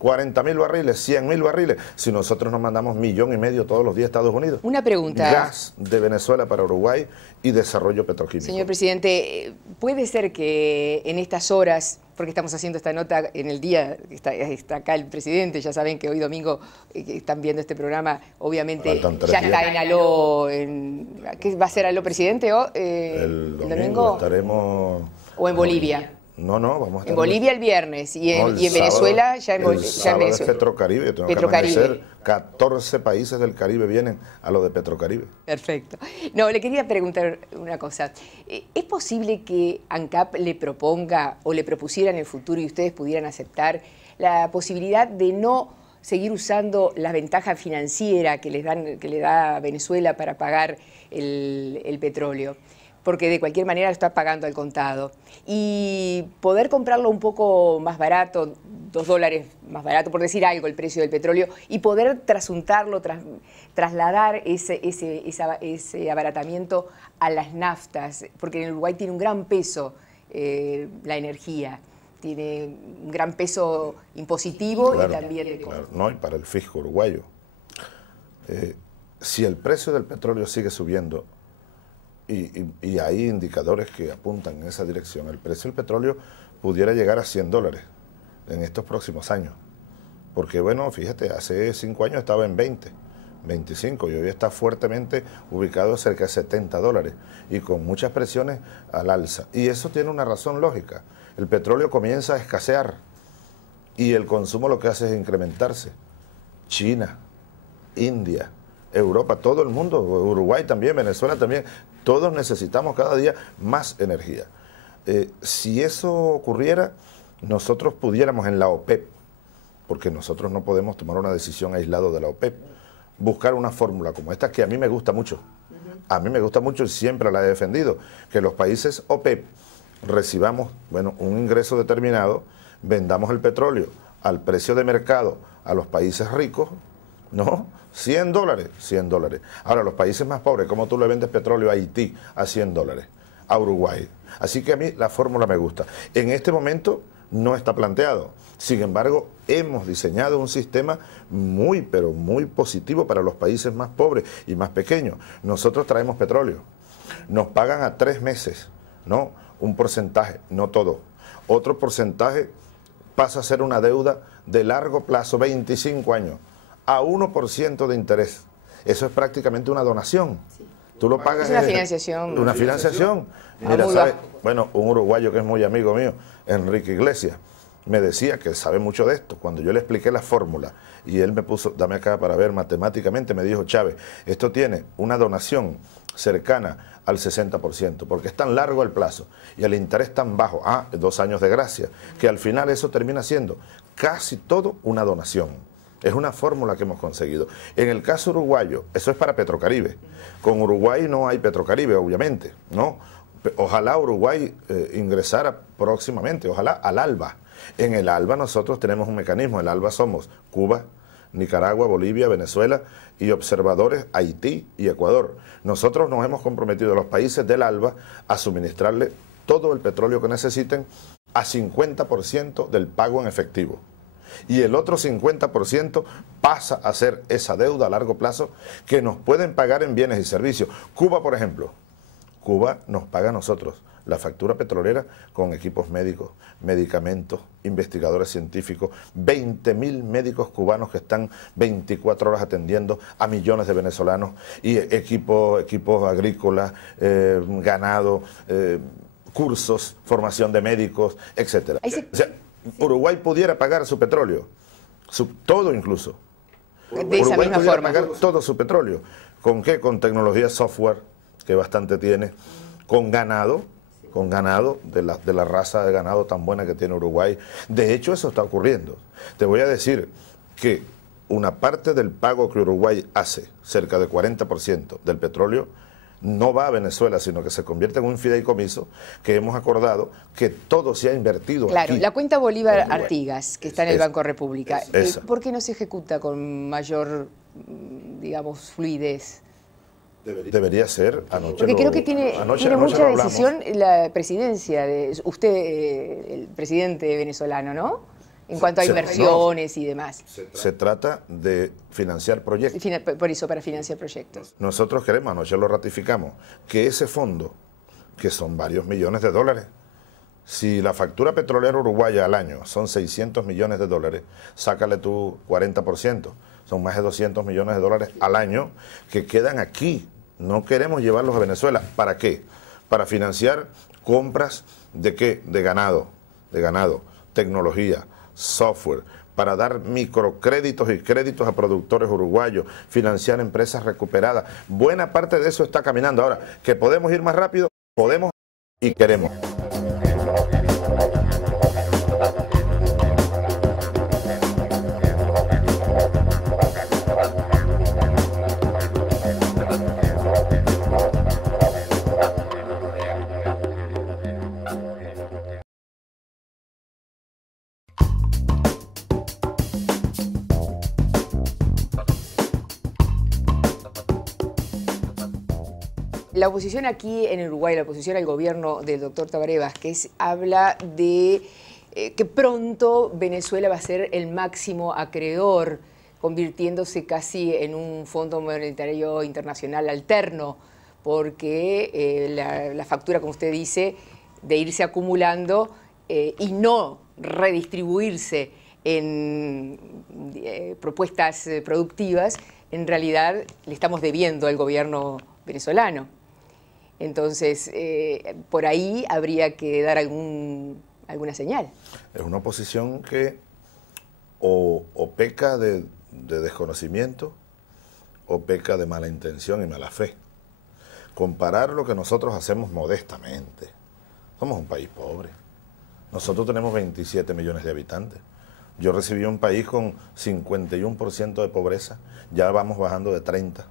40.000 barriles, 100.000 barriles. Si nosotros nos mandamos 1,5 millones todos los días a Estados Unidos. Una pregunta. Gas de Venezuela para Uruguay y desarrollo petroquímico. Señor presidente, ¿puede ser que en estas horas, porque estamos haciendo esta nota en el día, está acá el presidente, ya saben que hoy domingo que están viendo este programa, obviamente ya está en Aló, ¿qué va a ser Aló presidente? El domingo estaremos... ¿O en Bolivia? No, vamos a estar en Bolivia el viernes y en Venezuela ya en Venezuela. Es Petrocaribe, Petrocaribe. 14 países del Caribe vienen a lo de Petrocaribe. Perfecto. No, le quería preguntar una cosa. ¿Es posible que ANCAP le proponga o le propusiera en el futuro y ustedes pudieran aceptar la posibilidad de no seguir usando la ventaja financiera que le da a Venezuela para pagar el petróleo? Porque de cualquier manera lo está pagando al contado, y poder comprarlo un poco más barato, $2 más barato, por decir algo, el precio del petróleo, y poder trasuntarlo, trasladar ese abaratamiento a las naftas, porque en Uruguay tiene un gran peso la energía, tiene un gran peso impositivo, claro, y también de claro, no, y para el fisco uruguayo. Si el precio del petróleo sigue subiendo, y hay indicadores que apuntan en esa dirección, el precio del petróleo pudiera llegar a $100 en estos próximos años. Porque bueno, fíjate, hace 5 años estaba en 20, 25 y hoy está fuertemente ubicado cerca de $70 y con muchas presiones al alza. Y eso tiene una razón lógica. El petróleo comienza a escasear y el consumo lo que hace es incrementarse. China, India, Europa, todo el mundo, Uruguay también, Venezuela también, todos necesitamos cada día más energía. Si eso ocurriera, nosotros pudiéramos en la OPEP, porque nosotros no podemos tomar una decisión aislado de la OPEP, buscar una fórmula como esta que a mí me gusta mucho. A mí me gusta mucho y siempre la he defendido, que los países OPEP recibamos, bueno, un ingreso determinado, vendamos el petróleo al precio de mercado a los países ricos, ¿no? $100, $100. Ahora, los países más pobres, ¿cómo tú le vendes petróleo a Haití a $100? A Uruguay. Así que a mí la fórmula me gusta. En este momento no está planteado. Sin embargo, hemos diseñado un sistema muy, pero muy positivo para los países más pobres y más pequeños. Nosotros traemos petróleo. Nos pagan a 3 meses, ¿no? Un porcentaje, no todo. Otro porcentaje pasa a ser una deuda de largo plazo, 25 años. A 1% de interés. Eso es prácticamente una donación. Sí. Tú lo pagas. Es una financiación. Una financiación. Mira, ¿sabes? Bueno, un uruguayo que es muy amigo mío, Enrique Iglesias, me decía que sabe mucho de esto. Cuando yo le expliqué la fórmula y él me puso, dame acá para ver matemáticamente, me dijo, Chávez, esto tiene una donación cercana al 60%, porque es tan largo el plazo y el interés tan bajo, 2 años de gracia, que al final eso termina siendo casi todo una donación. Es una fórmula que hemos conseguido. En el caso uruguayo, eso es para Petrocaribe. Con Uruguay no hay Petrocaribe, obviamente, ¿no? Ojalá Uruguay ingresara próximamente, ojalá al ALBA. En el ALBA nosotros tenemos un mecanismo. El ALBA somos Cuba, Nicaragua, Bolivia, Venezuela y observadores Haití y Ecuador. Nosotros nos hemos comprometido a los países del ALBA a suministrarle todo el petróleo que necesiten a 50% del pago en efectivo. Y el otro 50% pasa a ser esa deuda a largo plazo que nos pueden pagar en bienes y servicios. Cuba, por ejemplo, Cuba nos paga a nosotros la factura petrolera con equipos médicos, medicamentos, investigadores científicos, 20.000 médicos cubanos que están 24 horas atendiendo a millones de venezolanos y equipos agrícolas, ganado, cursos, formación de médicos, etcétera. O sea, Uruguay pudiera pagar su petróleo, todo incluso. De esa misma forma. Pagar todo su petróleo. ¿Con qué? Con tecnología software, que bastante tiene, con ganado, con ganado, de la raza de ganado tan buena que tiene Uruguay. De hecho, eso está ocurriendo. Te voy a decir que una parte del pago que Uruguay hace, cerca del 40% del petróleo, no va a Venezuela, sino que se convierte en un fideicomiso que hemos acordado que todo se ha invertido Claro, aquí. La cuenta Bolívar Artigas, que está en el Banco República, esa. ¿por qué no se ejecuta con mayor, digamos, fluidez? Debería ser. Anoche Porque creo que tiene mucha decisión la presidencia, usted, el presidente venezolano, ¿no? En cuanto a inversiones y demás. Se trata de financiar proyectos. Por eso, para financiar proyectos. Nosotros queremos, anoche lo ratificamos, que ese fondo, que son varios millones de dólares, si la factura petrolera uruguaya al año son 600 millones de dólares, sácale tu 40%, son más de 200 millones de dólares al año que quedan aquí. No queremos llevarlos a Venezuela. ¿Para qué? Para financiar compras de ¿qué? De ganado, tecnología, software, para dar microcréditos y créditos a productores uruguayos, financiar empresas recuperadas. Buena parte de eso está caminando. Ahora, que podemos ir más rápido, podemos y queremos. La oposición aquí en Uruguay, la oposición al gobierno del doctor Tabaré Vázquez, habla de que pronto Venezuela va a ser el máximo acreedor, convirtiéndose casi en un Fondo Monetario Internacional alterno, porque la factura, como usted dice, de irse acumulando y no redistribuirse en propuestas productivas, en realidad le estamos debiendo al gobierno venezolano. Entonces, por ahí habría que dar alguna señal. Es una oposición que o peca de desconocimiento o peca de mala intención y mala fe. Comparar lo que nosotros hacemos modestamente. Somos un país pobre. Nosotros tenemos 27 millones de habitantes. Yo recibí un país con 51% de pobreza, ya vamos bajando de 30.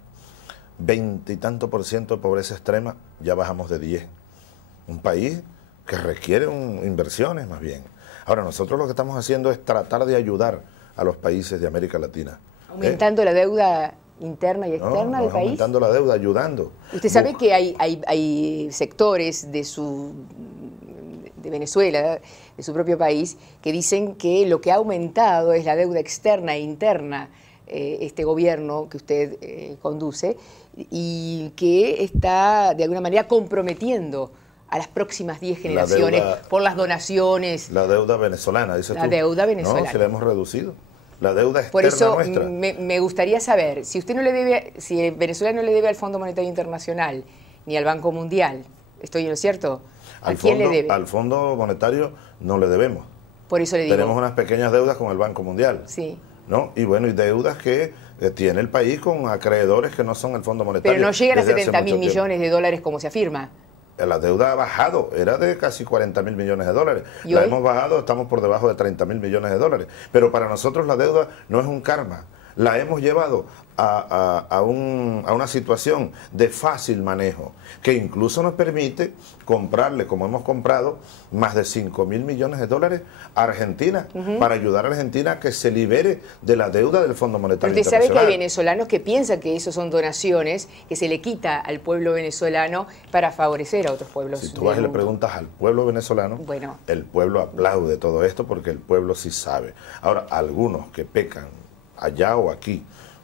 20 y tanto % de pobreza extrema, ya bajamos de 10. Un país que requiere inversiones más bien. Ahora, nosotros lo que estamos haciendo es tratar de ayudar a los países de América Latina. ¿Aumentando la deuda interna y externa del país? Aumentando la deuda, ayudando. Usted sabe que hay sectores de Venezuela, de su propio país, que dicen que lo que ha aumentado es la deuda externa e interna, este gobierno que usted conduce, y que está de alguna manera comprometiendo a las próximas 10 generaciones por las donaciones. La deuda venezolana, dices tú. La deuda venezolana. No, si la hemos reducido. La deuda externa por eso nuestra. Me gustaría saber, si usted no le debe, si Venezuela no le debe al Fondo Monetario Internacional ni al Banco Mundial, ¿estoy en lo cierto? ¿A quién le debe? Al Fondo Monetario no le debemos. Por eso le digo. Tenemos unas pequeñas deudas con el Banco Mundial. Sí. ¿No? Y bueno, y deudas que tiene el país con acreedores que no son el Fondo Monetario. Pero no llegan a 70.000 millones de dólares como se afirma. La deuda ha bajado, era de casi 40.000 millones de dólares. La hemos bajado, estamos por debajo de 30.000 millones de dólares. Pero para nosotros la deuda no es un karma. La hemos llevado a una situación de fácil manejo, que incluso nos permite comprarle, como hemos comprado, más de 5.000 millones de dólares a Argentina, para ayudar a Argentina a que se libere de la deuda del Fondo Monetario Internacional. Usted sabe que hay venezolanos que piensan que eso son donaciones que se le quita al pueblo venezolano para favorecer a otros pueblos. Si tú vas y le preguntas al pueblo venezolano, bueno, el pueblo aplaude todo esto porque el pueblo sí sabe. Ahora, algunos que pecan allá o aquí,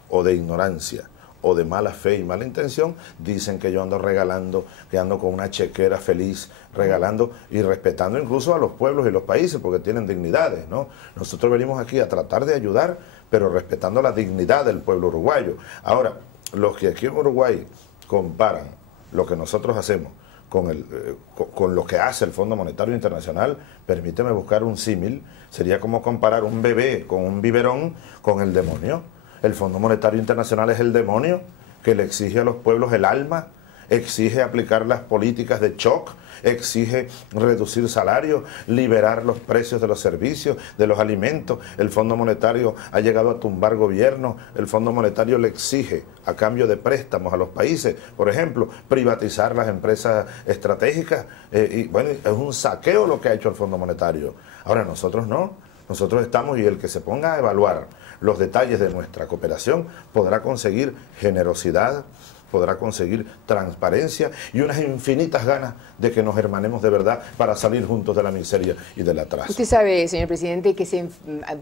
o de ignorancia, o de mala fe y mala intención, dicen que yo ando regalando, que ando con una chequera feliz, regalando y respetando incluso a los pueblos y los países, porque tienen dignidades, ¿no? Nosotros venimos aquí a tratar de ayudar, pero respetando la dignidad del pueblo uruguayo. Ahora, los que aquí en Uruguay comparan lo que nosotros hacemos con lo que hace el Fondo Monetario Internacional, permíteme buscar un símil, sería como comparar un bebé con un biberón con el demonio. El Fondo Monetario Internacional es el demonio que le exige a los pueblos el alma, exige aplicar las políticas de shock, exige reducir salarios, liberar los precios de los servicios, de los alimentos. El Fondo Monetario ha llegado a tumbar gobiernos. El Fondo Monetario le exige, a cambio de préstamos a los países, por ejemplo, privatizar las empresas estratégicas. Y bueno, es un saqueo lo que ha hecho el Fondo Monetario. Ahora nosotros no. Nosotros estamos, y el que se ponga a evaluar los detalles de nuestra cooperación podrá conseguir generosidad, podrá conseguir transparencia y unas infinitas ganas de que nos hermanemos de verdad para salir juntos de la miseria y del atraso. Usted sabe, señor presidente, que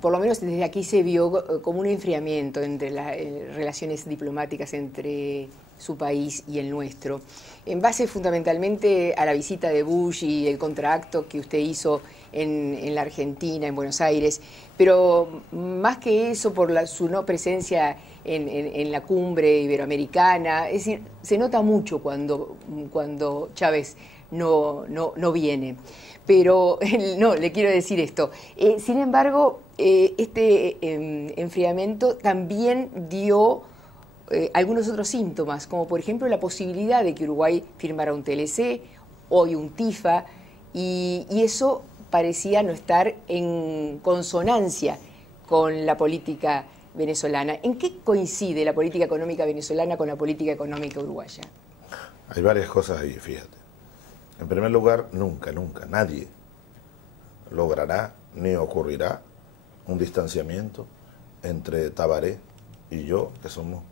por lo menos desde aquí se vio como un enfriamiento entre las relaciones diplomáticas entre su país y el nuestro, en base fundamentalmente a la visita de Bush y el contraacto que usted hizo en la Argentina, en Buenos Aires, pero más que eso por su no presencia en la cumbre iberoamericana. Es decir, se nota mucho cuando Chávez no viene. Pero no, le quiero decir esto. Sin embargo, este enfriamiento también dio algunos otros síntomas, como por ejemplo la posibilidad de que Uruguay firmara un TLC, hoy un TIFA, y eso parecía no estar en consonancia con la política venezolana. ¿En qué coincide la política económica venezolana con la política económica uruguaya? Hay varias cosas ahí, fíjate. En primer lugar, nunca, nadie logrará ni ocurrirá un distanciamiento entre Tabaré y yo, que somos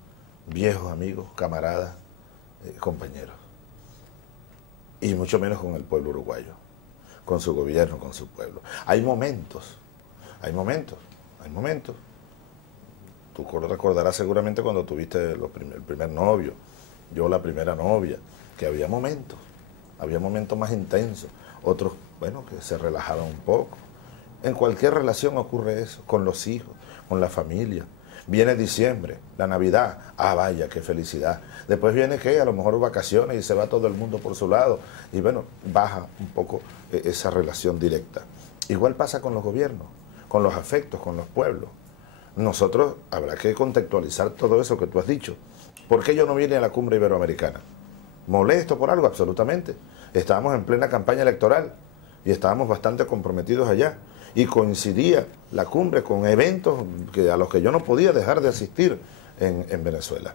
viejos amigos, camaradas, compañeros. Y mucho menos con el pueblo uruguayo, con su gobierno, con su pueblo. Hay momentos. Tú recordarás seguramente cuando tuviste el primer novio, yo la primera novia, que había momentos más intensos, otros, bueno, que se relajaban un poco. En cualquier relación ocurre eso, con los hijos, con la familia. Viene diciembre, la Navidad, vaya, qué felicidad. Después viene que a lo mejor vacaciones y se va todo el mundo por su lado y bueno, baja un poco esa relación directa. Igual pasa con los gobiernos, con los afectos, con los pueblos. Nosotros habrá que contextualizar todo eso que tú has dicho. ¿Por qué yo no vine a la cumbre iberoamericana? ¿Molesto por algo? Absolutamente. Estábamos en plena campaña electoral y estábamos bastante comprometidos allá. Y coincidía la cumbre con eventos a los que yo no podía dejar de asistir en Venezuela.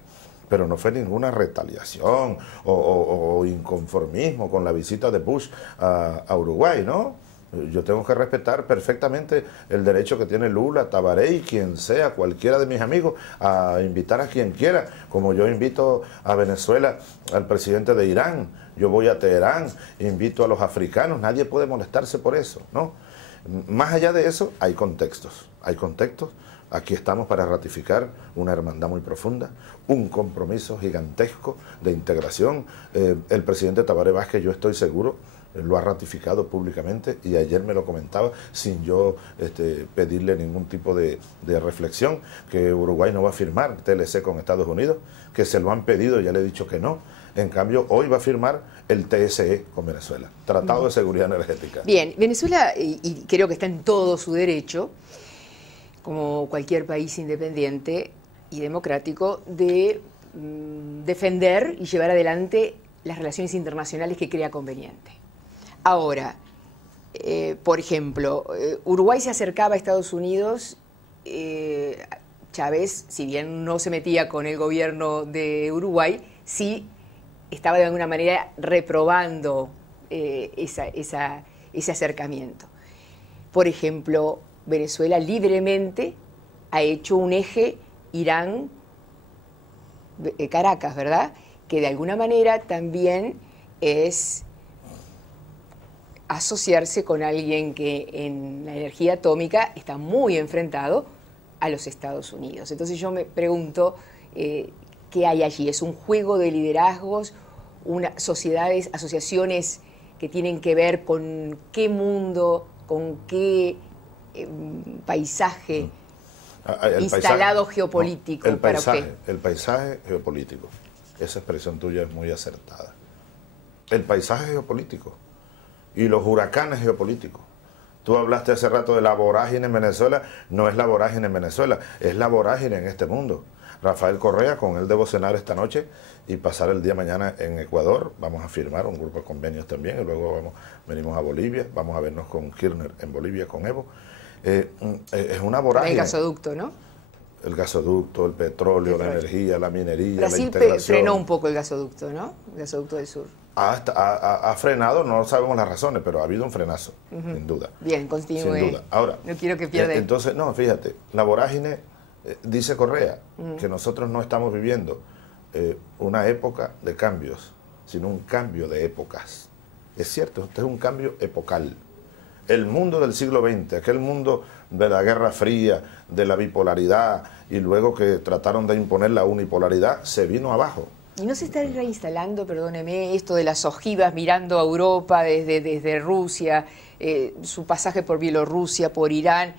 Pero no fue ninguna retaliación o inconformismo con la visita de Bush a Uruguay, ¿no? Yo tengo que respetar perfectamente el derecho que tiene Lula, Tabaré y quien sea, cualquiera de mis amigos, a invitar a quien quiera, como yo invito a Venezuela al presidente de Irán, yo voy a Teherán, invito a los africanos, nadie puede molestarse por eso, ¿no? Más allá de eso, hay contextos. Aquí estamos para ratificar una hermandad muy profunda, un compromiso gigantesco de integración. El presidente Tabaré Vázquez, yo estoy seguro, lo ha ratificado públicamente y ayer me lo comentaba sin yo pedirle ningún tipo de reflexión, que Uruguay no va a firmar TLC con Estados Unidos, que se lo han pedido, ya le he dicho que no. En cambio, hoy va a firmar el TSE con Venezuela, Tratado de Seguridad Energética. Bien, Venezuela, y creo que está en todo su derecho, como cualquier país independiente y democrático, de defender y llevar adelante las relaciones internacionales que crea conveniente. Ahora, por ejemplo, Uruguay se acercaba a Estados Unidos, Chávez, si bien no se metía con el gobierno de Uruguay, sí estaba de alguna manera reprobando ese acercamiento. Por ejemplo, Venezuela libremente ha hecho un eje Irán-Caracas, ¿verdad? Que de alguna manera también es asociarse con alguien que en la energía atómica está muy enfrentado a los Estados Unidos. Entonces yo me pregunto, ¿qué hay allí? ¿Es un juego de liderazgos, sociedades, asociaciones que tienen que ver con qué mundo, con qué paisaje instalado geopolítico? El paisaje geopolítico. Esa expresión tuya es muy acertada. El paisaje geopolítico y los huracanes geopolíticos. Tú hablaste hace rato de la vorágine en Venezuela. No es la vorágine en Venezuela, es la vorágine en este mundo. Rafael Correa, con él debo cenar esta noche y pasar el día mañana en Ecuador. Vamos a firmar un grupo de convenios también y luego venimos a Bolivia, vamos a vernos con Kirchner en Bolivia, con Evo. Es una vorágine. El gasoducto, ¿no? El gasoducto, el petróleo, la energía, la minería, Brasil la integración. frenó un poco el gasoducto, ¿no? El gasoducto del sur. Ha frenado, no sabemos las razones, pero ha habido un frenazo, sin duda. Bien, continúe. Sin duda. Ahora, no quiero que pierda. Entonces, no, fíjate, la vorágine, dice Correa, que nosotros no estamos viviendo una época de cambios, sino un cambio de épocas. Es cierto, este es un cambio epocal. El mundo del siglo XX, aquel mundo de la Guerra Fría, de la bipolaridad, y luego que trataron de imponer la unipolaridad, se vino abajo. ¿Y no se está reinstalando, perdóneme, esto de las ojivas mirando a Europa desde Rusia, su pasaje por Bielorrusia, por Irán,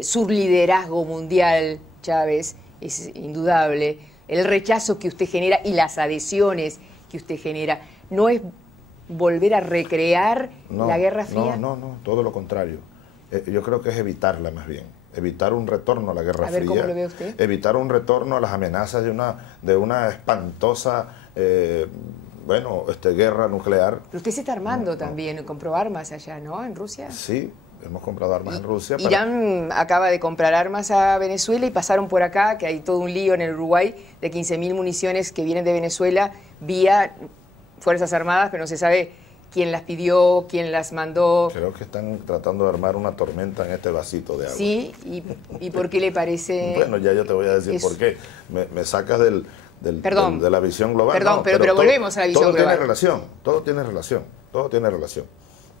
su liderazgo mundial, Chávez, es indudable, el rechazo que usted genera y las adhesiones que usted genera, ¿no es volver a recrear la Guerra Fría? No, todo lo contrario. Yo creo que es evitarla más bien. Evitar un retorno a la Guerra Fría. ¿Cómo lo ve usted? Evitar un retorno a las amenazas de una espantosa guerra nuclear. Pero usted se está armando también, compró armas allá, ¿no? En Rusia. Sí, hemos comprado armas en Rusia. Irán acaba de comprar armas a Venezuela y pasaron por acá, que hay todo un lío en el Uruguay de 15.000 municiones que vienen de Venezuela vía Fuerzas Armadas, pero no se sabe quién las pidió, quién las mandó. Creo que están tratando de armar una tormenta en este vasito de agua. Sí, ¿y por qué le parece? Bueno, ya yo te voy a decir por qué. Me sacas de la visión global. Perdón, no, pero volvemos a la visión global. Todo tiene relación.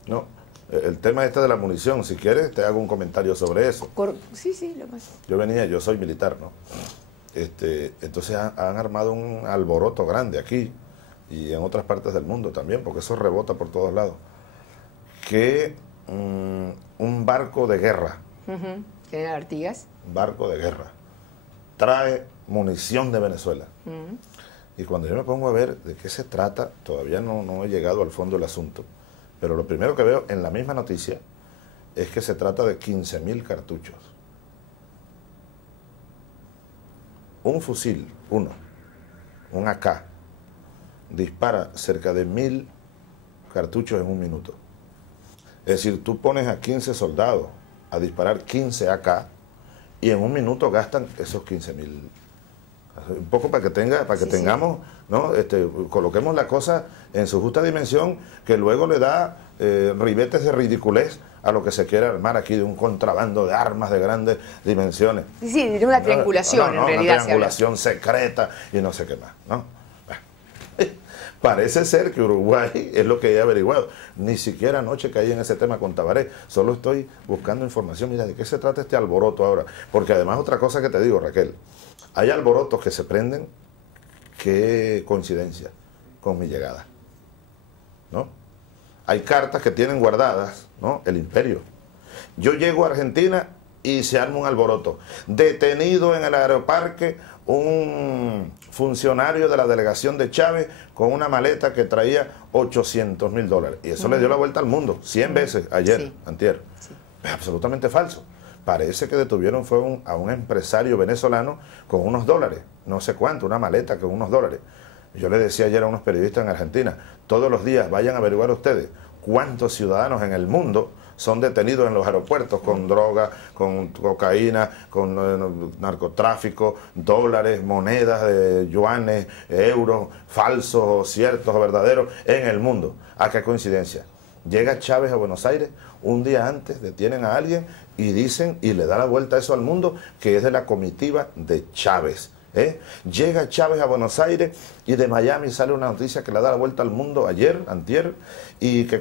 ¿No? El tema este de la munición, si quieres, te hago un comentario sobre eso. Sí, lo más. Yo soy militar, ¿no? Entonces han armado un alboroto grande aquí y en otras partes del mundo también, porque eso rebota por todos lados, que un barco de guerra, ¿General Artigas? Barco de guerra, trae munición de Venezuela. Y cuando yo me pongo a ver de qué se trata, todavía no he llegado al fondo del asunto, pero lo primero que veo en la misma noticia es que se trata de 15.000 cartuchos. Un fusil, un AK, dispara cerca de 1.000 cartuchos en un minuto. Es decir, tú pones a 15 soldados a disparar 15 AK y en un minuto gastan esos 15.000. Un poco para que tengamos, ¿no? Coloquemos la cosa en su justa dimensión, que luego le da ribetes de ridiculez a lo que se quiere armar aquí de un contrabando de armas de grandes dimensiones. Sí, de una triangulación en realidad. Una triangulación secreta y no sé qué más, ¿no? Parece ser que Uruguay es lo que he averiguado. Ni siquiera anoche caí en ese tema con Tabaré. Solo estoy buscando información. Mira, ¿de qué se trata este alboroto ahora? Porque además otra cosa que te digo, Raquel. Hay alborotos que se prenden. Qué coincidencia con mi llegada, ¿no? Hay cartas que tienen guardadas, ¿no? El imperio. Yo llego a Argentina y se arma un alboroto. Detenido en el aeroparque un funcionario de la delegación de Chávez con una maleta que traía $800.000. Y eso le dio la vuelta al mundo 100 veces ayer, antier. Es absolutamente falso. Parece que detuvieron a un empresario venezolano con unos dólares, no sé cuánto, una maleta con unos dólares. Yo le decía ayer a unos periodistas en Argentina, todos los días vayan a averiguar ustedes cuántos ciudadanos en el mundo son detenidos en los aeropuertos con droga, con cocaína, con narcotráfico, dólares, monedas de yuanes, euros, falsos o ciertos o verdaderos en el mundo. ¿A qué coincidencia? Llega Chávez a Buenos Aires, un día antes detienen a alguien y dicen, y le da la vuelta a eso al mundo, que es de la comitiva de Chávez. Llega Chávez a Buenos Aires y de Miami sale una noticia que le da la vuelta al mundo ayer, antier, y que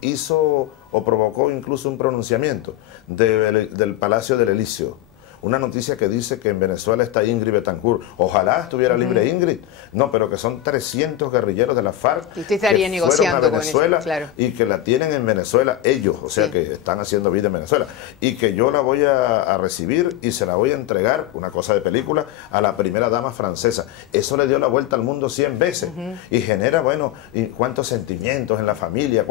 hizo o provocó incluso un pronunciamiento del Palacio del Elíseo. Una noticia que dice que en Venezuela está Ingrid Betancourt. Ojalá estuviera libre Ingrid. No, pero que son 300 guerrilleros de la FARC y usted estaría que negociando fueron a Venezuela con ellos, claro. Y que la tienen en Venezuela ellos, o sea que están haciendo vida en Venezuela. Y que yo la voy a recibir y se la voy a entregar, una cosa de película, a la primera dama francesa. Eso le dio la vuelta al mundo 100 veces. Y genera, y cuántos sentimientos en la familia,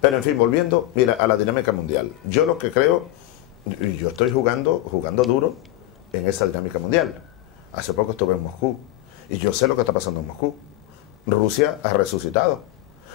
Pero en fin, volviendo, mira, a la dinámica mundial. Yo lo que creo... Y yo estoy jugando duro en esa dinámica mundial. Hace poco estuve en Moscú y yo sé lo que está pasando en Moscú. Rusia ha resucitado.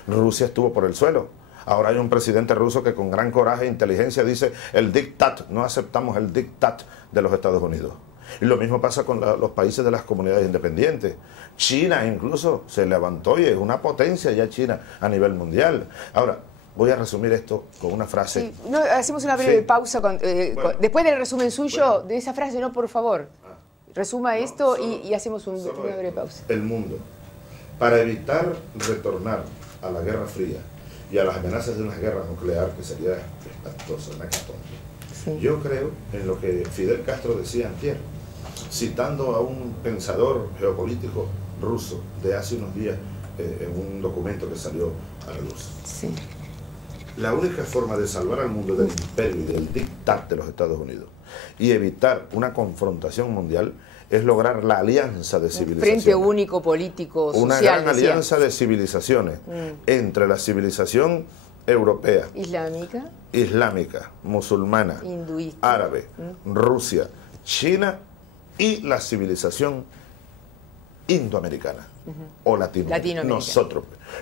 Rusia estuvo por el suelo. Ahora hay un presidente ruso que con gran coraje e inteligencia dice el diktat, no aceptamos el diktat de los Estados Unidos. Y lo mismo pasa con los países de las comunidades independientes. China incluso se levantó y es una potencia ya China a nivel mundial. Ahora, voy a resumir esto con una frase. Sí, no, hacemos una breve pausa. Después del resumen suyo, de esa frase, no, por favor. Resuma esto y hacemos una breve pausa. El mundo, para evitar retornar a la Guerra Fría y a las amenazas de una guerra nuclear, que sería espantosa, una hecatombe. Sí. Yo creo en lo que Fidel Castro decía antier, citando a un pensador geopolítico ruso de hace unos días en un documento que salió a la luz. Sí. La única forma de salvar al mundo del imperio y del diktat de los Estados Unidos y evitar una confrontación mundial es lograr la alianza de civilizaciones. Frente único político, social. Una gran alianza de civilizaciones entre la civilización europea, islámica, musulmana, hinduista, árabe, Rusia, China y la civilización indoamericana o latinoamericana.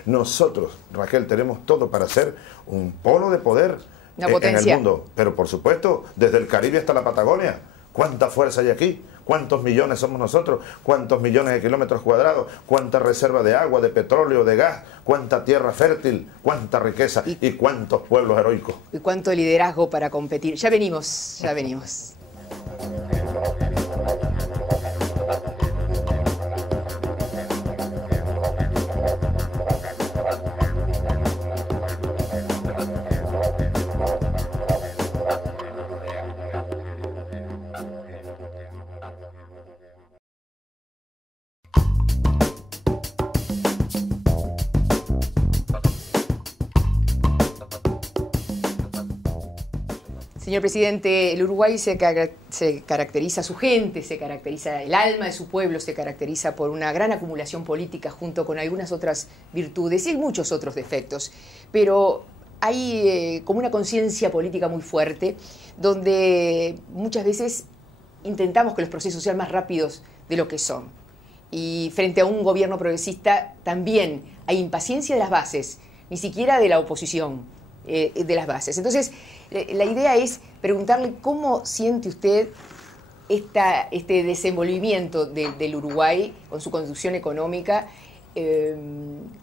Nosotros, Raquel, tenemos todo para ser un polo de poder en el mundo. Pero por supuesto, desde el Caribe hasta la Patagonia, ¿cuánta fuerza hay aquí? ¿Cuántos millones somos nosotros? ¿Cuántos millones de kilómetros cuadrados? ¿Cuánta reserva de agua, de petróleo, de gas? ¿Cuánta tierra fértil? ¿Cuánta riqueza? ¿Y cuántos pueblos heroicos? ¿Y cuánto liderazgo para competir? Ya venimos, ya venimos. Señor presidente, el Uruguay se caracteriza, su gente se caracteriza, el alma de su pueblo se caracteriza por una gran acumulación política junto con algunas otras virtudes y hay muchos otros defectos, pero hay como una conciencia política muy fuerte donde muchas veces intentamos que los procesos sean más rápidos de lo que son. Y frente a un gobierno progresista también hay impaciencia de las bases, ni siquiera de la oposición, de las bases. Entonces, la idea es preguntarle cómo siente usted este desenvolvimiento del Uruguay con su conducción económica,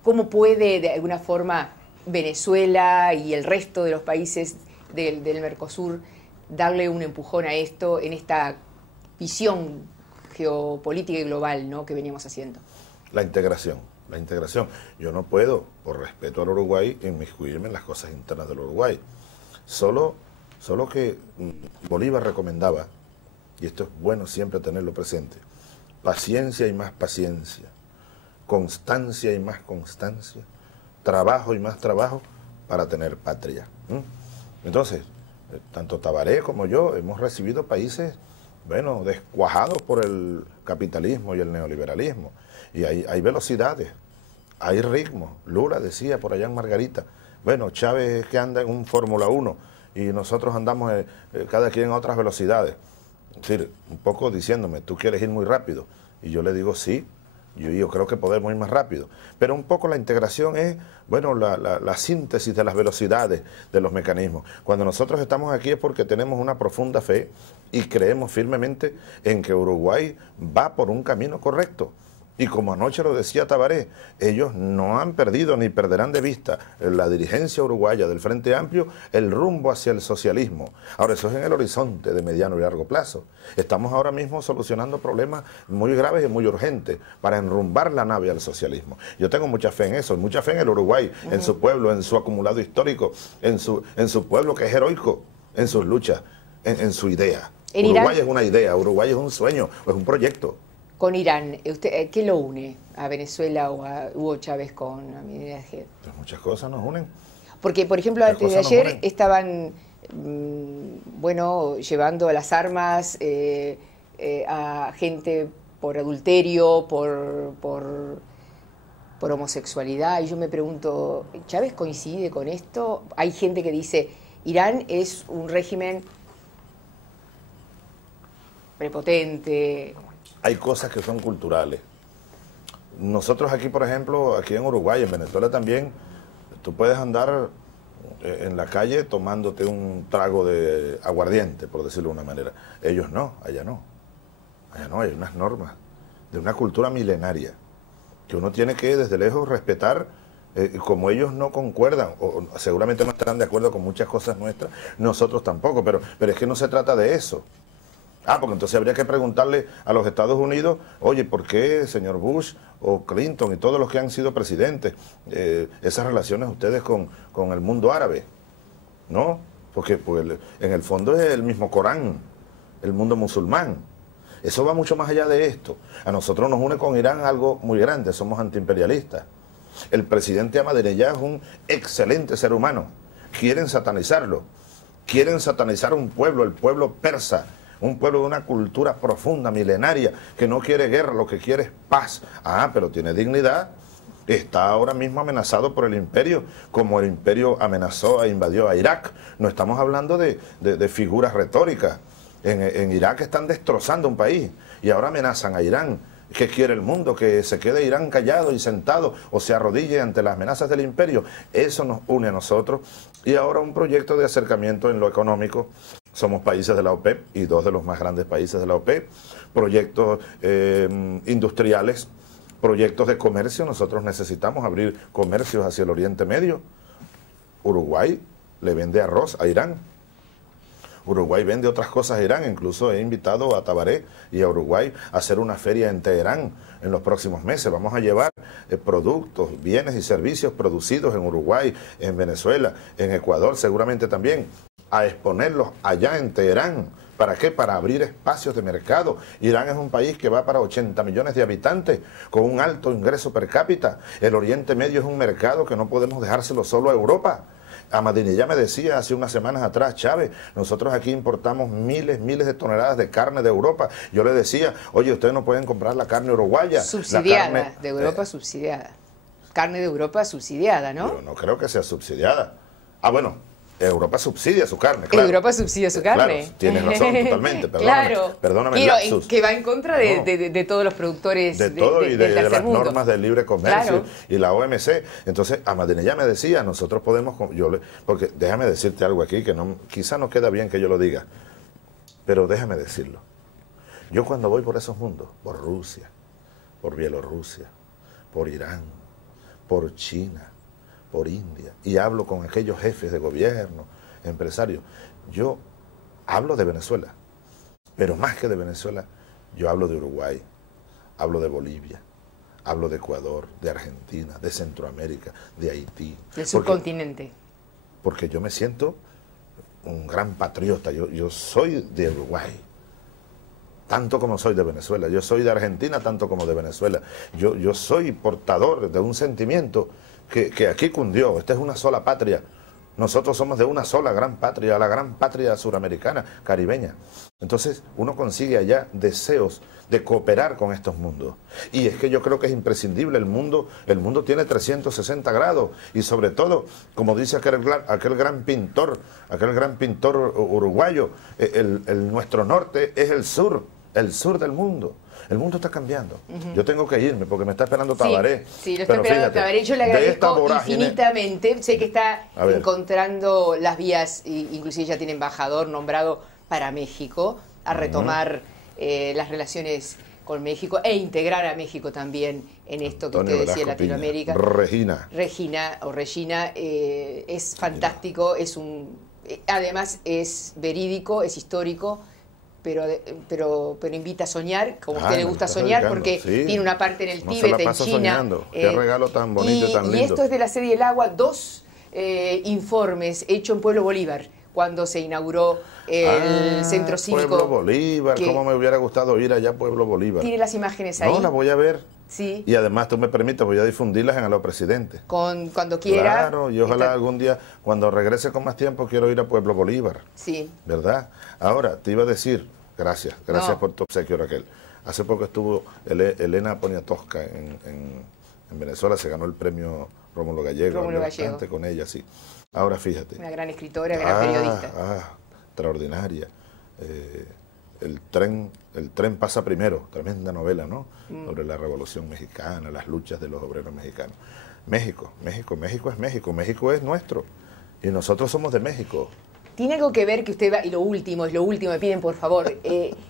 cómo puede de alguna forma Venezuela y el resto de los países del Mercosur darle un empujón a esto en esta visión geopolítica y global, ¿no?, que veníamos haciendo. La integración. Yo no puedo, por respeto al Uruguay, inmiscuirme en las cosas internas del Uruguay. Solo que Bolívar recomendaba, y esto es bueno siempre tenerlo presente, paciencia y más paciencia, constancia y más constancia, trabajo y más trabajo para tener patria. Entonces, tanto Tabaré como yo hemos recibido países, bueno, descuajados por el capitalismo y el neoliberalismo. Y hay velocidades, hay ritmos. Lula decía por allá en Margarita, bueno, Chávez es que anda en un Fórmula 1 y nosotros andamos cada quien a otras velocidades. Es decir, un poco diciéndome, tú quieres ir muy rápido. Y yo le digo, sí, yo creo que podemos ir más rápido. Pero un poco la integración es, bueno, la síntesis de las velocidades de los mecanismos. Cuando nosotros estamos aquí es porque tenemos una profunda fe y creemos firmemente en que Uruguay va por un camino correcto. Y como anoche lo decía Tabaré, ellos no han perdido ni perderán de vista la dirigencia uruguaya del Frente Amplio el rumbo hacia el socialismo. Ahora, eso es en el horizonte de mediano y largo plazo. Estamos ahora mismo solucionando problemas muy graves y muy urgentes para enrumbar la nave al socialismo. Yo tengo mucha fe en eso, mucha fe en el Uruguay, en su pueblo, en su acumulado histórico, en su pueblo que es heroico, en sus luchas, en su idea. Uruguay es una idea, Uruguay es un sueño, es un proyecto. Con Irán, ¿qué lo une a Venezuela o a Hugo Chávez con Ahmadinejad? Pues muchas cosas nos unen. Porque, por ejemplo, antes de ayer estaban, bueno, llevando las armas a gente por adulterio, por homosexualidad. Y yo me pregunto, ¿Chávez coincide con esto? Hay gente que dice, Irán es un régimen prepotente, hay cosas que son culturales. Nosotros aquí, por ejemplo, aquí en Uruguay, en Venezuela también, tú puedes andar en la calle tomándote un trago de aguardiente, por decirlo de una manera. Ellos no, allá no. Allá no, hay unas normas de una cultura milenaria que uno tiene que desde lejos respetar, como ellos no concuerdan, o seguramente no estarán de acuerdo con muchas cosas nuestras, nosotros tampoco, pero es que no se trata de eso. Porque entonces habría que preguntarle a los Estados Unidos, oye, ¿por qué señor Bush o Clinton y todos los que han sido presidentes, esas relaciones ustedes con el mundo árabe? ¿No? Porque pues, en el fondo es el mismo Corán, el mundo musulmán. Eso va mucho más allá de esto. A nosotros nos une con Irán algo muy grande, somos antiimperialistas. El presidente Ahmadinejad es un excelente ser humano. Quieren satanizarlo. Quieren satanizar un pueblo, el pueblo persa. Un pueblo de una cultura profunda, milenaria, que no quiere guerra, lo que quiere es paz. Pero tiene dignidad. Está ahora mismo amenazado por el imperio, como el imperio amenazó e invadió a Irak. No estamos hablando de figuras retóricas. En Irak están destrozando un país y ahora amenazan a Irán. ¿Qué quiere el mundo? Que se quede Irán callado y sentado o se arrodille ante las amenazas del imperio. Eso nos une a nosotros. Y ahora un proyecto de acercamiento en lo económico. Somos países de la OPEP y dos de los más grandes países de la OPEP. Proyectos industriales, proyectos de comercio. Nosotros necesitamos abrir comercios hacia el Oriente Medio. Uruguay le vende arroz a Irán. Uruguay vende otras cosas a Irán, incluso he invitado a Tabaré y a Uruguay a hacer una feria en Teherán en los próximos meses. Vamos a llevar productos, bienes y servicios producidos en Uruguay, en Venezuela, en Ecuador seguramente también, a exponerlos allá en Teherán. ¿Para qué? Para abrir espacios de mercado. Irán es un país que va para 80 millones de habitantes, con un alto ingreso per cápita. El Oriente Medio es un mercado que no podemos dejárselo solo a Europa. Ahmadinejad me decía hace unas semanas atrás, Chávez, nosotros aquí importamos miles de toneladas de carne de Europa. Yo le decía, oye, ustedes no pueden comprar la carne uruguaya. Subsidiada, la carne, de Europa subsidiada. Carne de Europa subsidiada, ¿no? Yo no creo que sea subsidiada. Bueno, Europa subsidia su carne, claro. Europa subsidia su carne. Claro, tienes razón totalmente, perdóname Quiero, el lapsus. que va en contra de todos los productores de todo y de las mundo. normas del libre comercio, claro. Y la OMC. Entonces, Ahmadinejad me decía, nosotros podemos, porque déjame decirte algo aquí que quizá no queda bien que yo lo diga, pero déjame decirlo. Yo cuando voy por esos mundos, por Rusia, por Bielorrusia, por Irán, por China, por India, y hablo con aquellos jefes de gobierno, empresarios, yo hablo de Venezuela, pero más que de Venezuela, yo hablo de Uruguay, hablo de Bolivia, hablo de Ecuador, de Argentina, de Centroamérica, de Haití. Del subcontinente. Porque yo me siento un gran patriota, yo soy de Uruguay, tanto como soy de Venezuela, yo soy de Argentina tanto como de Venezuela, yo soy portador de un sentimiento que aquí cundió. Esta es una sola patria. Nosotros somos de una sola gran patria, la gran patria suramericana, caribeña. Entonces uno consigue allá deseos de cooperar con estos mundos. Y es que yo creo que es imprescindible. El mundo tiene 360 grados. Y sobre todo, como dice aquel gran pintor uruguayo, nuestro norte es el sur del mundo. El mundo está cambiando. Yo tengo que irme porque me está esperando Tabaré. Sí, lo está esperando Tabaré. Yo le agradezco infinitamente. Sé que está encontrando las vías, inclusive ya tiene embajador nombrado para México, a retomar las relaciones con México e integrar a México también en esto que usted decía, Latinoamérica. Regina es fantástico, además es verídico, es histórico. Pero invita a soñar, como a usted le gusta soñar, porque tiene una parte en el Tíbet, en China. Soñando. Qué regalo tan bonito y tan lindo. Y esto es de la Serie del Agua, 2 informes hechos en Pueblo Bolívar, cuando se inauguró el centro cívico. Pueblo Bolívar, cómo me hubiera gustado ir allá a Pueblo Bolívar. ¿Tiene las imágenes ahí? No, las voy a ver. Sí. Y además, tú me permites, voy a difundirlas en Aló Presidente. Cuando quiera. Claro, y ojalá algún día, cuando regrese con más tiempo, quiero ir a Pueblo Bolívar. Sí. ¿Verdad? Ahora, te iba a decir, gracias por tu obsequio, Raquel. Hace poco estuvo Elena Poniatowska en Venezuela, se ganó el premio Rómulo Gallego. Con ella, sí. Ahora, fíjate. Una gran escritora, gran periodista. Extraordinaria. el tren pasa primero, tremenda novela, ¿no? Sobre la Revolución Mexicana, las luchas de los obreros mexicanos. México es México, México es nuestro y nosotros somos de México. ¿Tiene algo que ver que usted va, y lo último, me piden por favor,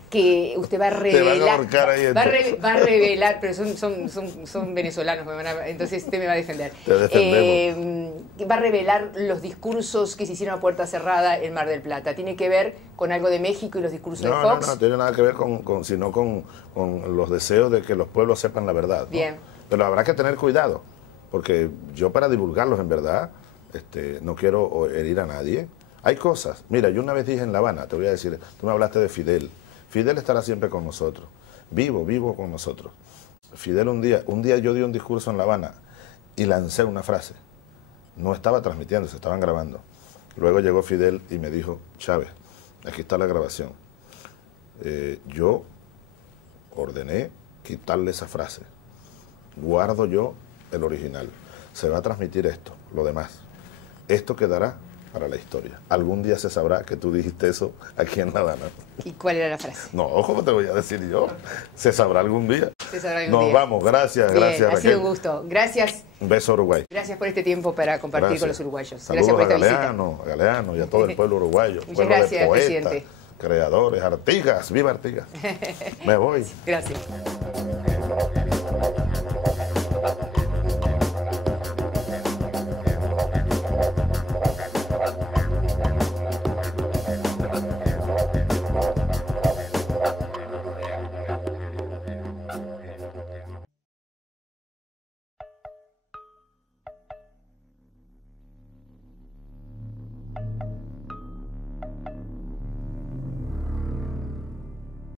que usted va a revelar, Te van a ahorcar ahí va a revelar, pero son venezolanos, entonces usted me va a defender. Te defendemos. Va a revelar los discursos que se hicieron a puerta cerrada en Mar del Plata. ¿Tiene que ver con algo de México y los discursos de Fox? No tiene nada que ver sino con los deseos de que los pueblos sepan la verdad, ¿no? Bien. Pero habrá que tener cuidado, porque yo para divulgarlos en verdad, no quiero herir a nadie. Hay cosas, mira, yo una vez dije en La Habana, te voy a decir, tú me hablaste de Fidel. Fidel estará siempre con nosotros, vivo con nosotros. Fidel un día yo di un discurso en La Habana y lancé una frase. No estaba transmitiendo, se estaban grabando. Luego llegó Fidel y me dijo, Chávez, aquí está la grabación. Yo ordené quitarle esa frase. Guardo yo el original. Se va a transmitir esto, lo demás. Esto quedará para la historia. Algún día se sabrá que tú dijiste eso aquí en La Habana. ¿Y cuál era la frase? No, ¿cómo te voy a decir yo? Se sabrá algún día. Se sabrá algún día. Nos vamos, gracias, Bien, gracias. Ha sido un gusto. Gracias. Un beso, Uruguay. Gracias por este tiempo para compartir con los uruguayos. Saludos Gracias por esta a Galeano y a todo el pueblo uruguayo. Muchas pueblo gracias, de poetas, presidente. Creadores, Artigas, viva Artigas. Me voy. Gracias.